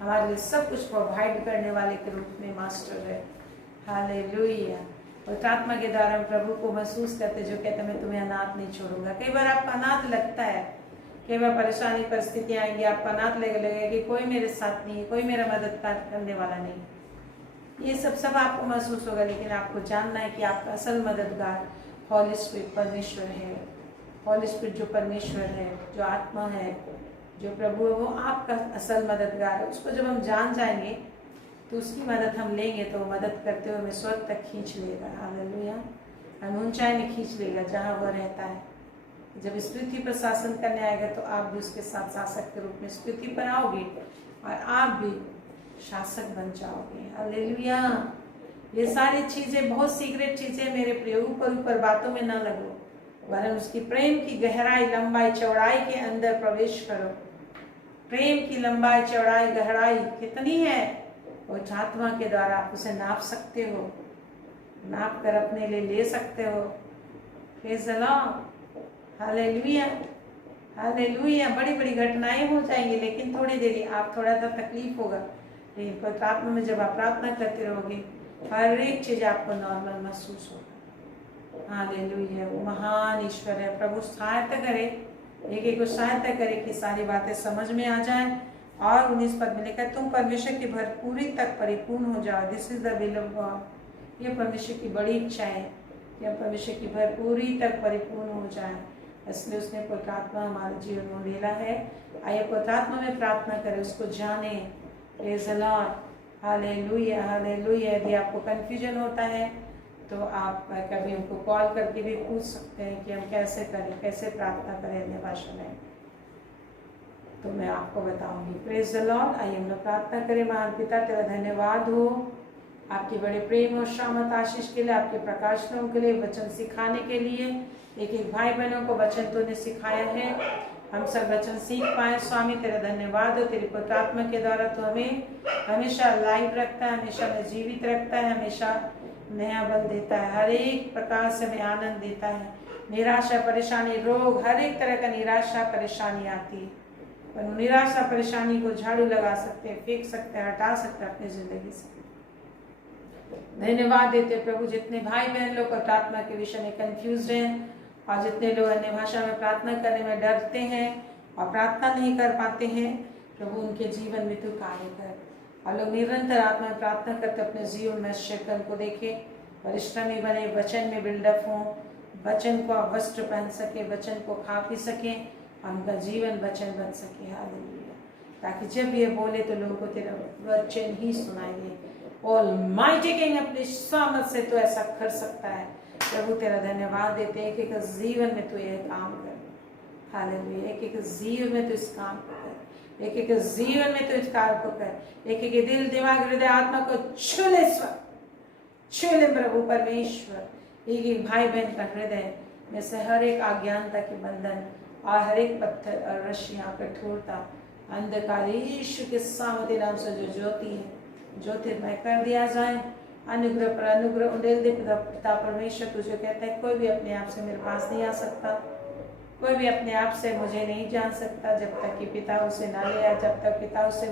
हमारे लिए सब कुछ प्रोवाइड करने वाले के रूप में मास्टर है। हालेलुया। पवित्र आत्मा के द्वारा हम प्रभु को महसूस करते, जो कहते मैं तुम्हें अनाथ नहीं छोड़ूंगा। कई बार आपका अनाथ लगता है, कई बार परेशानी परिस्थितियाँ आएंगी, आपका अनाथ लगेगा कि कोई मेरे साथ नहीं है, कोई मेरा मदद करने वाला नहीं। ये सब आपको महसूस होगा, लेकिन आपको जानना है कि आपका असल मददगार हॉली स्पिरिट परमेश्वर है। हॉली स्पिरिट जो परमेश्वर है, जो आत्मा है, जो प्रभु है, वो आपका असल मददगार है। उसको जब हम जान जाएंगे तो उसकी मदद हम लेंगे, तो वो मदद करते हुए हमें स्वर्ग तक खींच लेगा। हालेलुया। हम ऊंचाई में खींच लेगा जहाँ वो रहता है। जब इस पृथ्वी पर शासन करने आएगा, तो आप भी उसके साथ शासक के रूप में इस पृथ्वी पर आओगे, और आप भी शासक बन जाओगे। हालेलुया। ये सारी चीजें बहुत सीक्रेट चीजें मेरे प्रिय, ऊपर बातों में ना लगो, वरन उसकी प्रेम की गहराई, लंबाई, चौड़ाई के अंदर प्रवेश करो। प्रेम की लंबाई चौड़ाई गहराई कितनी है, उस आत्मा के द्वारा आप उसे नाप सकते हो, नाप कर अपने लिए ले सकते हो। Praise the lord, hallelujah, hallelujah. बड़ी बड़ी घटनाएं हो जाएंगी, लेकिन थोड़ी देरी आप थोड़ा सा तकलीफ होगा, लेकिन पवित्र आत्मा में जब आप प्रार्थना करते रहोगे हर एक चीज आपको नॉर्मल महसूस होगा। हालेलुया। वो महान ईश्वर है। प्रभु सहायता करे, एक एक को सहायता करे कि सारी बातें समझ में आ जाए। और 19 पद में लिखा, तुम परमेश्वर की भरपूरी तक परिपूर्ण हो जाओ। This is the will of God. ये परमेश्वर की बड़ी इच्छा है कि हम परमेश्वर की भरपूरी तक परिपूर्ण हो जाए, इसलिए उसने पवित्र आत्मा हमारे जीवन में उड़ेला है। आइए पवित्र आत्मा में प्रार्थना करें, उसको जाने। Praise the lord, hallelujah, hallelujah. यदि आपको कंफ्यूजन होता है तो आप कभी हमको कॉल करके भी पूछ सकते हैं कि हम कैसे करें, कैसे प्रार्थना करें अन्य भाषा में, तो मैं आपको बताऊंगी। Praise the Lord. आइए हम लोग प्रार्थना करें। महान पिता, तेरा धन्यवाद हो आपके बड़े प्रेम और शामत आशीष के लिए, आपके प्रकाशनों के लिए, वचन सिखाने के लिए। एक एक भाई बहनों को वचन तूने सिखाया है, हम सब वचन सीख पाए। स्वामी तेरा धन्यवाद हो, तेरी पवित्र आत्मा के द्वारा तो हमें हमेशा लाइव रखता है, हमेशा में जीवित रखता है, हमेशा नया बल देता है, हर एक प्रकार से हमें आनंद देता है। निराशा, परेशानी, रोग, हर एक तरह का निराशा परेशानी आती है, पर निराशा परेशानी को झाड़ू लगा सकते हैं, फेंक सकते हैं, हटा सकते हैं अपनी जिंदगी से। धन्यवाद देते प्रभु। जितने भाई बहन लोग प्रार्थना के विषय में कंफ्यूज हैं और जितने लोग अन्य भाषा में प्रार्थना करने में डरते हैं और प्रार्थना नहीं कर पाते हैं, प्रभु उनके जीवन में तू कार्य कर। और लोग निरंतर आत्मा में प्रार्थना करते अपने जीवन में शक्ल को देखे, परिश्रमी बने, वचन में बिल्डअप हो, वचन को वस्त्र पहन सके, वचन को खा पी सके, उनका जीवन वचन बन सके। हालेलुया। ताकि जब ये बोले तो लोगों को तेरा वचन ही सुनाई दे। ऑलमाइटी किंग, अपनी सामर्थ से तो ऐसा कर सकता है। प्रभु तेरा धन्यवाद देते हैं, एक एक जीवन में तू ये काम कर। हालेलुया। एक एक जीवन में तू इस काम को कर, एक एक जीवन में तू इस कार्य को कर। एक एक दिल, दिमाग, हृदय, आत्मा को छू ले, छू ले प्रभु परमेश्वर। एक एक भाई बहन का हृदय में से हर एक अज्ञानता के बंधन और हर एक पत्थर और रस्सियां, कठोरता, अंधकार यीशु के सामर्थ्य नाम से जो ज्योति है, ज्योतिर्मय कर दिया जाए। अनुग्रह पर अनुग्रह उंडेल दे पिता परमेश्वर। तुझे कहता है कोई भी अपने आप से मेरे पास नहीं आ सकता, कोई भी अपने आप से मुझे नहीं जान सकता जब तक कि पिता उसे ना ले आए, जब तक पिता उसे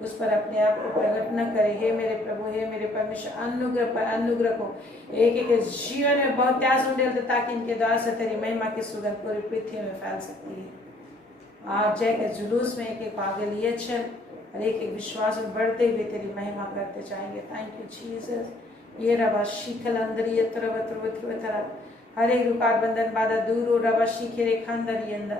उस पर अपने आप को प्रकट न करे। हे मेरे प्रभु, हे मेरे परमेश्वर, अनुग्रह पर अनुग्रह को एक एक जीवन में बहुत त्याग उंडेल दे, ताकि इनके द्वारा से तेरी महिमा की सुगंध पूरी पृथ्वी में फैल सकती है। आज जय के जुलूस में एक एक आगे लिए चल और एक एक विश्वास में बढ़ते हुए तेरी महिमा करते जाएंगे। Thank you Jesus. ये रबा शीखल अंदर ये तरह हर एक रुकावट, बंधन, बाधा दूर हो। रबा शीखे रेखा अंदर ये अंदर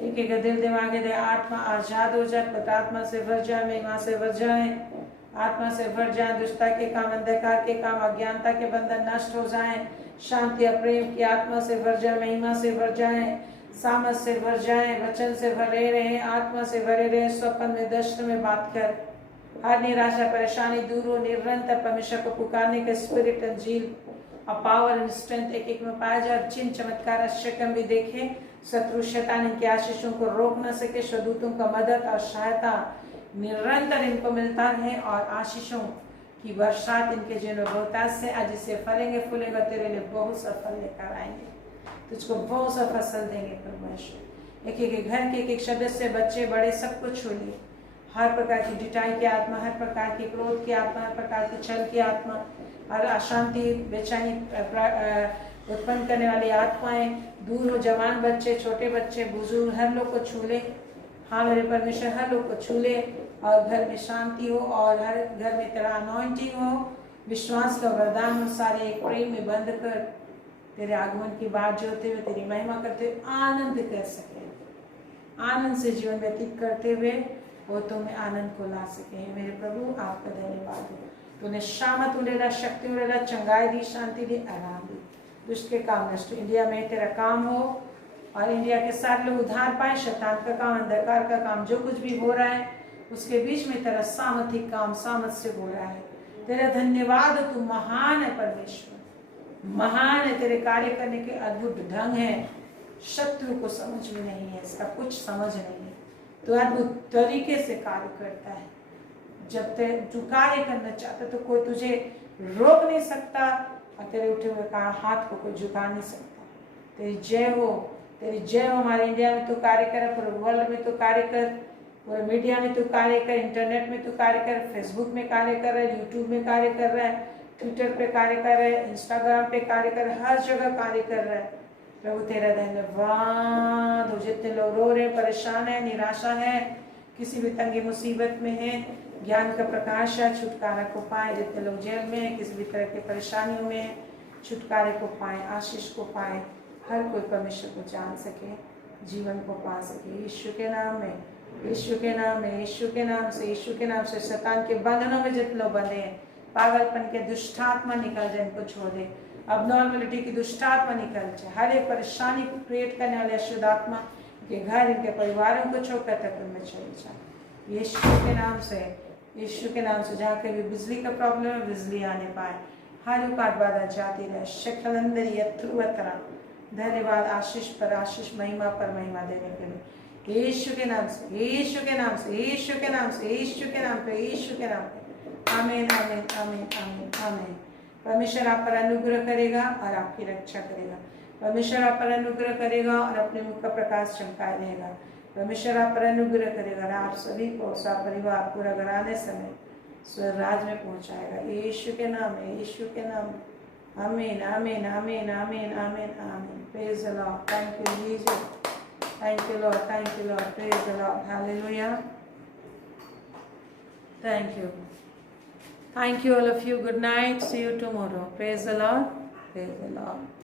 एक एक दिल, दिमाग, दे आत्मा आजाद हो जाए, पवित्र आत्मा से भर जाए, महिमा से भर जाए, आत्मा से भर जाए। दुष्टता के काम, अंधकार के काम, अज्ञानता के बंधन नष्ट हो जाए। शांति और प्रेम की आत्मा से भर जाए, महिमा से भर जाए, सामर्थ से भर जाए, वचन से भरे रहे, आत्मा से भरे रहे। स्वप्न में, दर्शन में बात कर, हर निराशा परेशानी दूर हो। निरंतर परमेश्वर को पुकारने का स्पिरिट एंड झील और पावर एंड स्ट्रेंथ एक एक में पाया जाए। चिन्ह चमत्कार आश्चर्य भी देखे। शत्रु शैतान इनके आशीषों को रोक न सके। स्वदूतों का मदद और सहायता निरंतर इनको मिलता रहे और आशीषों की बरसात इनके जीवन में बहुतायत से आज से फलेंगे, फूलेंगे, तेरे लिए बहुत सा फल लेकर आएंगे, तुझको बहुत सा फसल देंगे परमेश्वर। एक एक घर के एक एक सदस्य, बच्चे बड़े, सबको छू ले। हर प्रकार की डिटाई की आत्मा, हर प्रकार की क्रोध की आत्मा, हर प्रकार की छल की आत्मा, हर अशांति, बेचैनी उत्पन्न करने वाली आत्माएं दूर हो। जवान बच्चे, छोटे बच्चे, बुजुर्ग, हर लोग को छू ले। हाँ मेरे परमेश्वर, हर लोग को छू ले और घर में शांति हो और हर घर में तेरा अनॉइंटिंग हो, विश्वास का वरदान हो। सारे एक प्रेम में बंद कर तेरे आगमन की बात जोते हुए, तेरी महिमा करते हुए आनंद कर सके, आनंद से जीवन व्यतीत करते हुए वो तुम्हें आनंद को ला सके। मेरे प्रभु आपका धन्यवाद हो। तूने शामत उड़ेला, शक्ति उड़ेला, चंगाई दी, शांति दी, आराम दी। दुष्ट के काम नष्ट। इंडिया में तेरा काम हो और इंडिया के साथ लोग उद्धार पाए। शैतान का काम, अंधकार का काम, जो कुछ भी हो रहा है उसके बीच में तेरा सामर्थिक काम सामर्थ से हो रहा है। तेरा धन्यवाद हो, तू महान है परमेश्वर, महान है। तेरे कार्य करने के अद्भुत ढंग है, शत्रु को समझ में नहीं है, इसका कुछ समझ नहीं है। तो अद्भुत तरीके से कार्य करता है। जब तू कार्य करना चाहता तो कोई तुझे रोक नहीं सकता और तेरे उठे हुए हाथ को कोई झुका नहीं सकता। तेरी जय हो, तेरी जय हो। हमारे इंडिया में तू कार्य कर, पूरे वर्ल्ड में तू कार्य कर, पूरे मीडिया में तू कार्य कर, इंटरनेट में तू कार्य कर, फेसबुक में कार्य कर रहा है, यूट्यूब में कार्य कर रहा है, ट्विटर पे कार्य कर रहा है, इंस्टाग्राम पे कार्य कर रहा है, हर जगह कार्य कर रहा है। प्रभु तेरा धन्यवाद हो। जितने लोग रो रहे, परेशान है, निराशा है, किसी भी तंगी मुसीबत में है, ज्ञान का प्रकाश है, छुटकारा को पाए। जितने लोग जेल में है, किसी भी तरह की परेशानियों में है, छुटकारे को पाए, आशीष को पाए। हर कोई परमेश्वर को जान सके, जीवन को पा सके। यीशु के नाम में, यीशु के नाम में, यीशु के नाम से, यीशु के नाम से। शैतान के बंधनों में जितने लोग बंधे हैं, पागलपन के दुष्ट आत्मा निकल जाए, इनको छोड़ दे। अब नॉर्मलिटी की दुष्ट आत्मा निकल जाए। हर एक परेशानी को क्रिएट करने वाले अशुद्ध आत्मा के घर, इनके परिवारों को छोड़कर तक उनमें चले जाए। यीशु के नाम से, यीशु के नाम से। जहाँ कभी बिजली का प्रॉब्लम है, बिजली आने पाए। हर रुकावट बाधा जाती रहे। शकलंदरी ध्रुवतरा। धन्यवाद आशीष पर आशीष, महिमा पर महिमा देने के लिए। यीशु के नाम से, यीशु के नाम से, यीशु के नाम से, यीशु के नाम पे, यीशु के नाम पे। आमीन, आमीन, आमीन, आमीन, आमीन। परमेश्वर आप पर अनुग्रह करेगा और आपकी रक्षा करेगा। परमेश्वर आप पर अनुग्रह करेगा और अपने मुख का प्रकाश चमकाए रहेगा। परमेश्वर आप पर अनुग्रह करेगा और आप सभी को, परिवार, पूरा घराने समय स्वर्ग राज में पहुंचाएगा। यीशु के नाम में, यीशु के नाम में। आमीन, आमीन, आमीन, आमीन, आमीन, आमीन। Praise the lord. Thank you Jesus. Thank you Lord, thank you Lord. Praise the lord. Hallelujah. Thank you. Thank you all of you. Good night. See you tomorrow. Praise the Lord. Praise the Lord.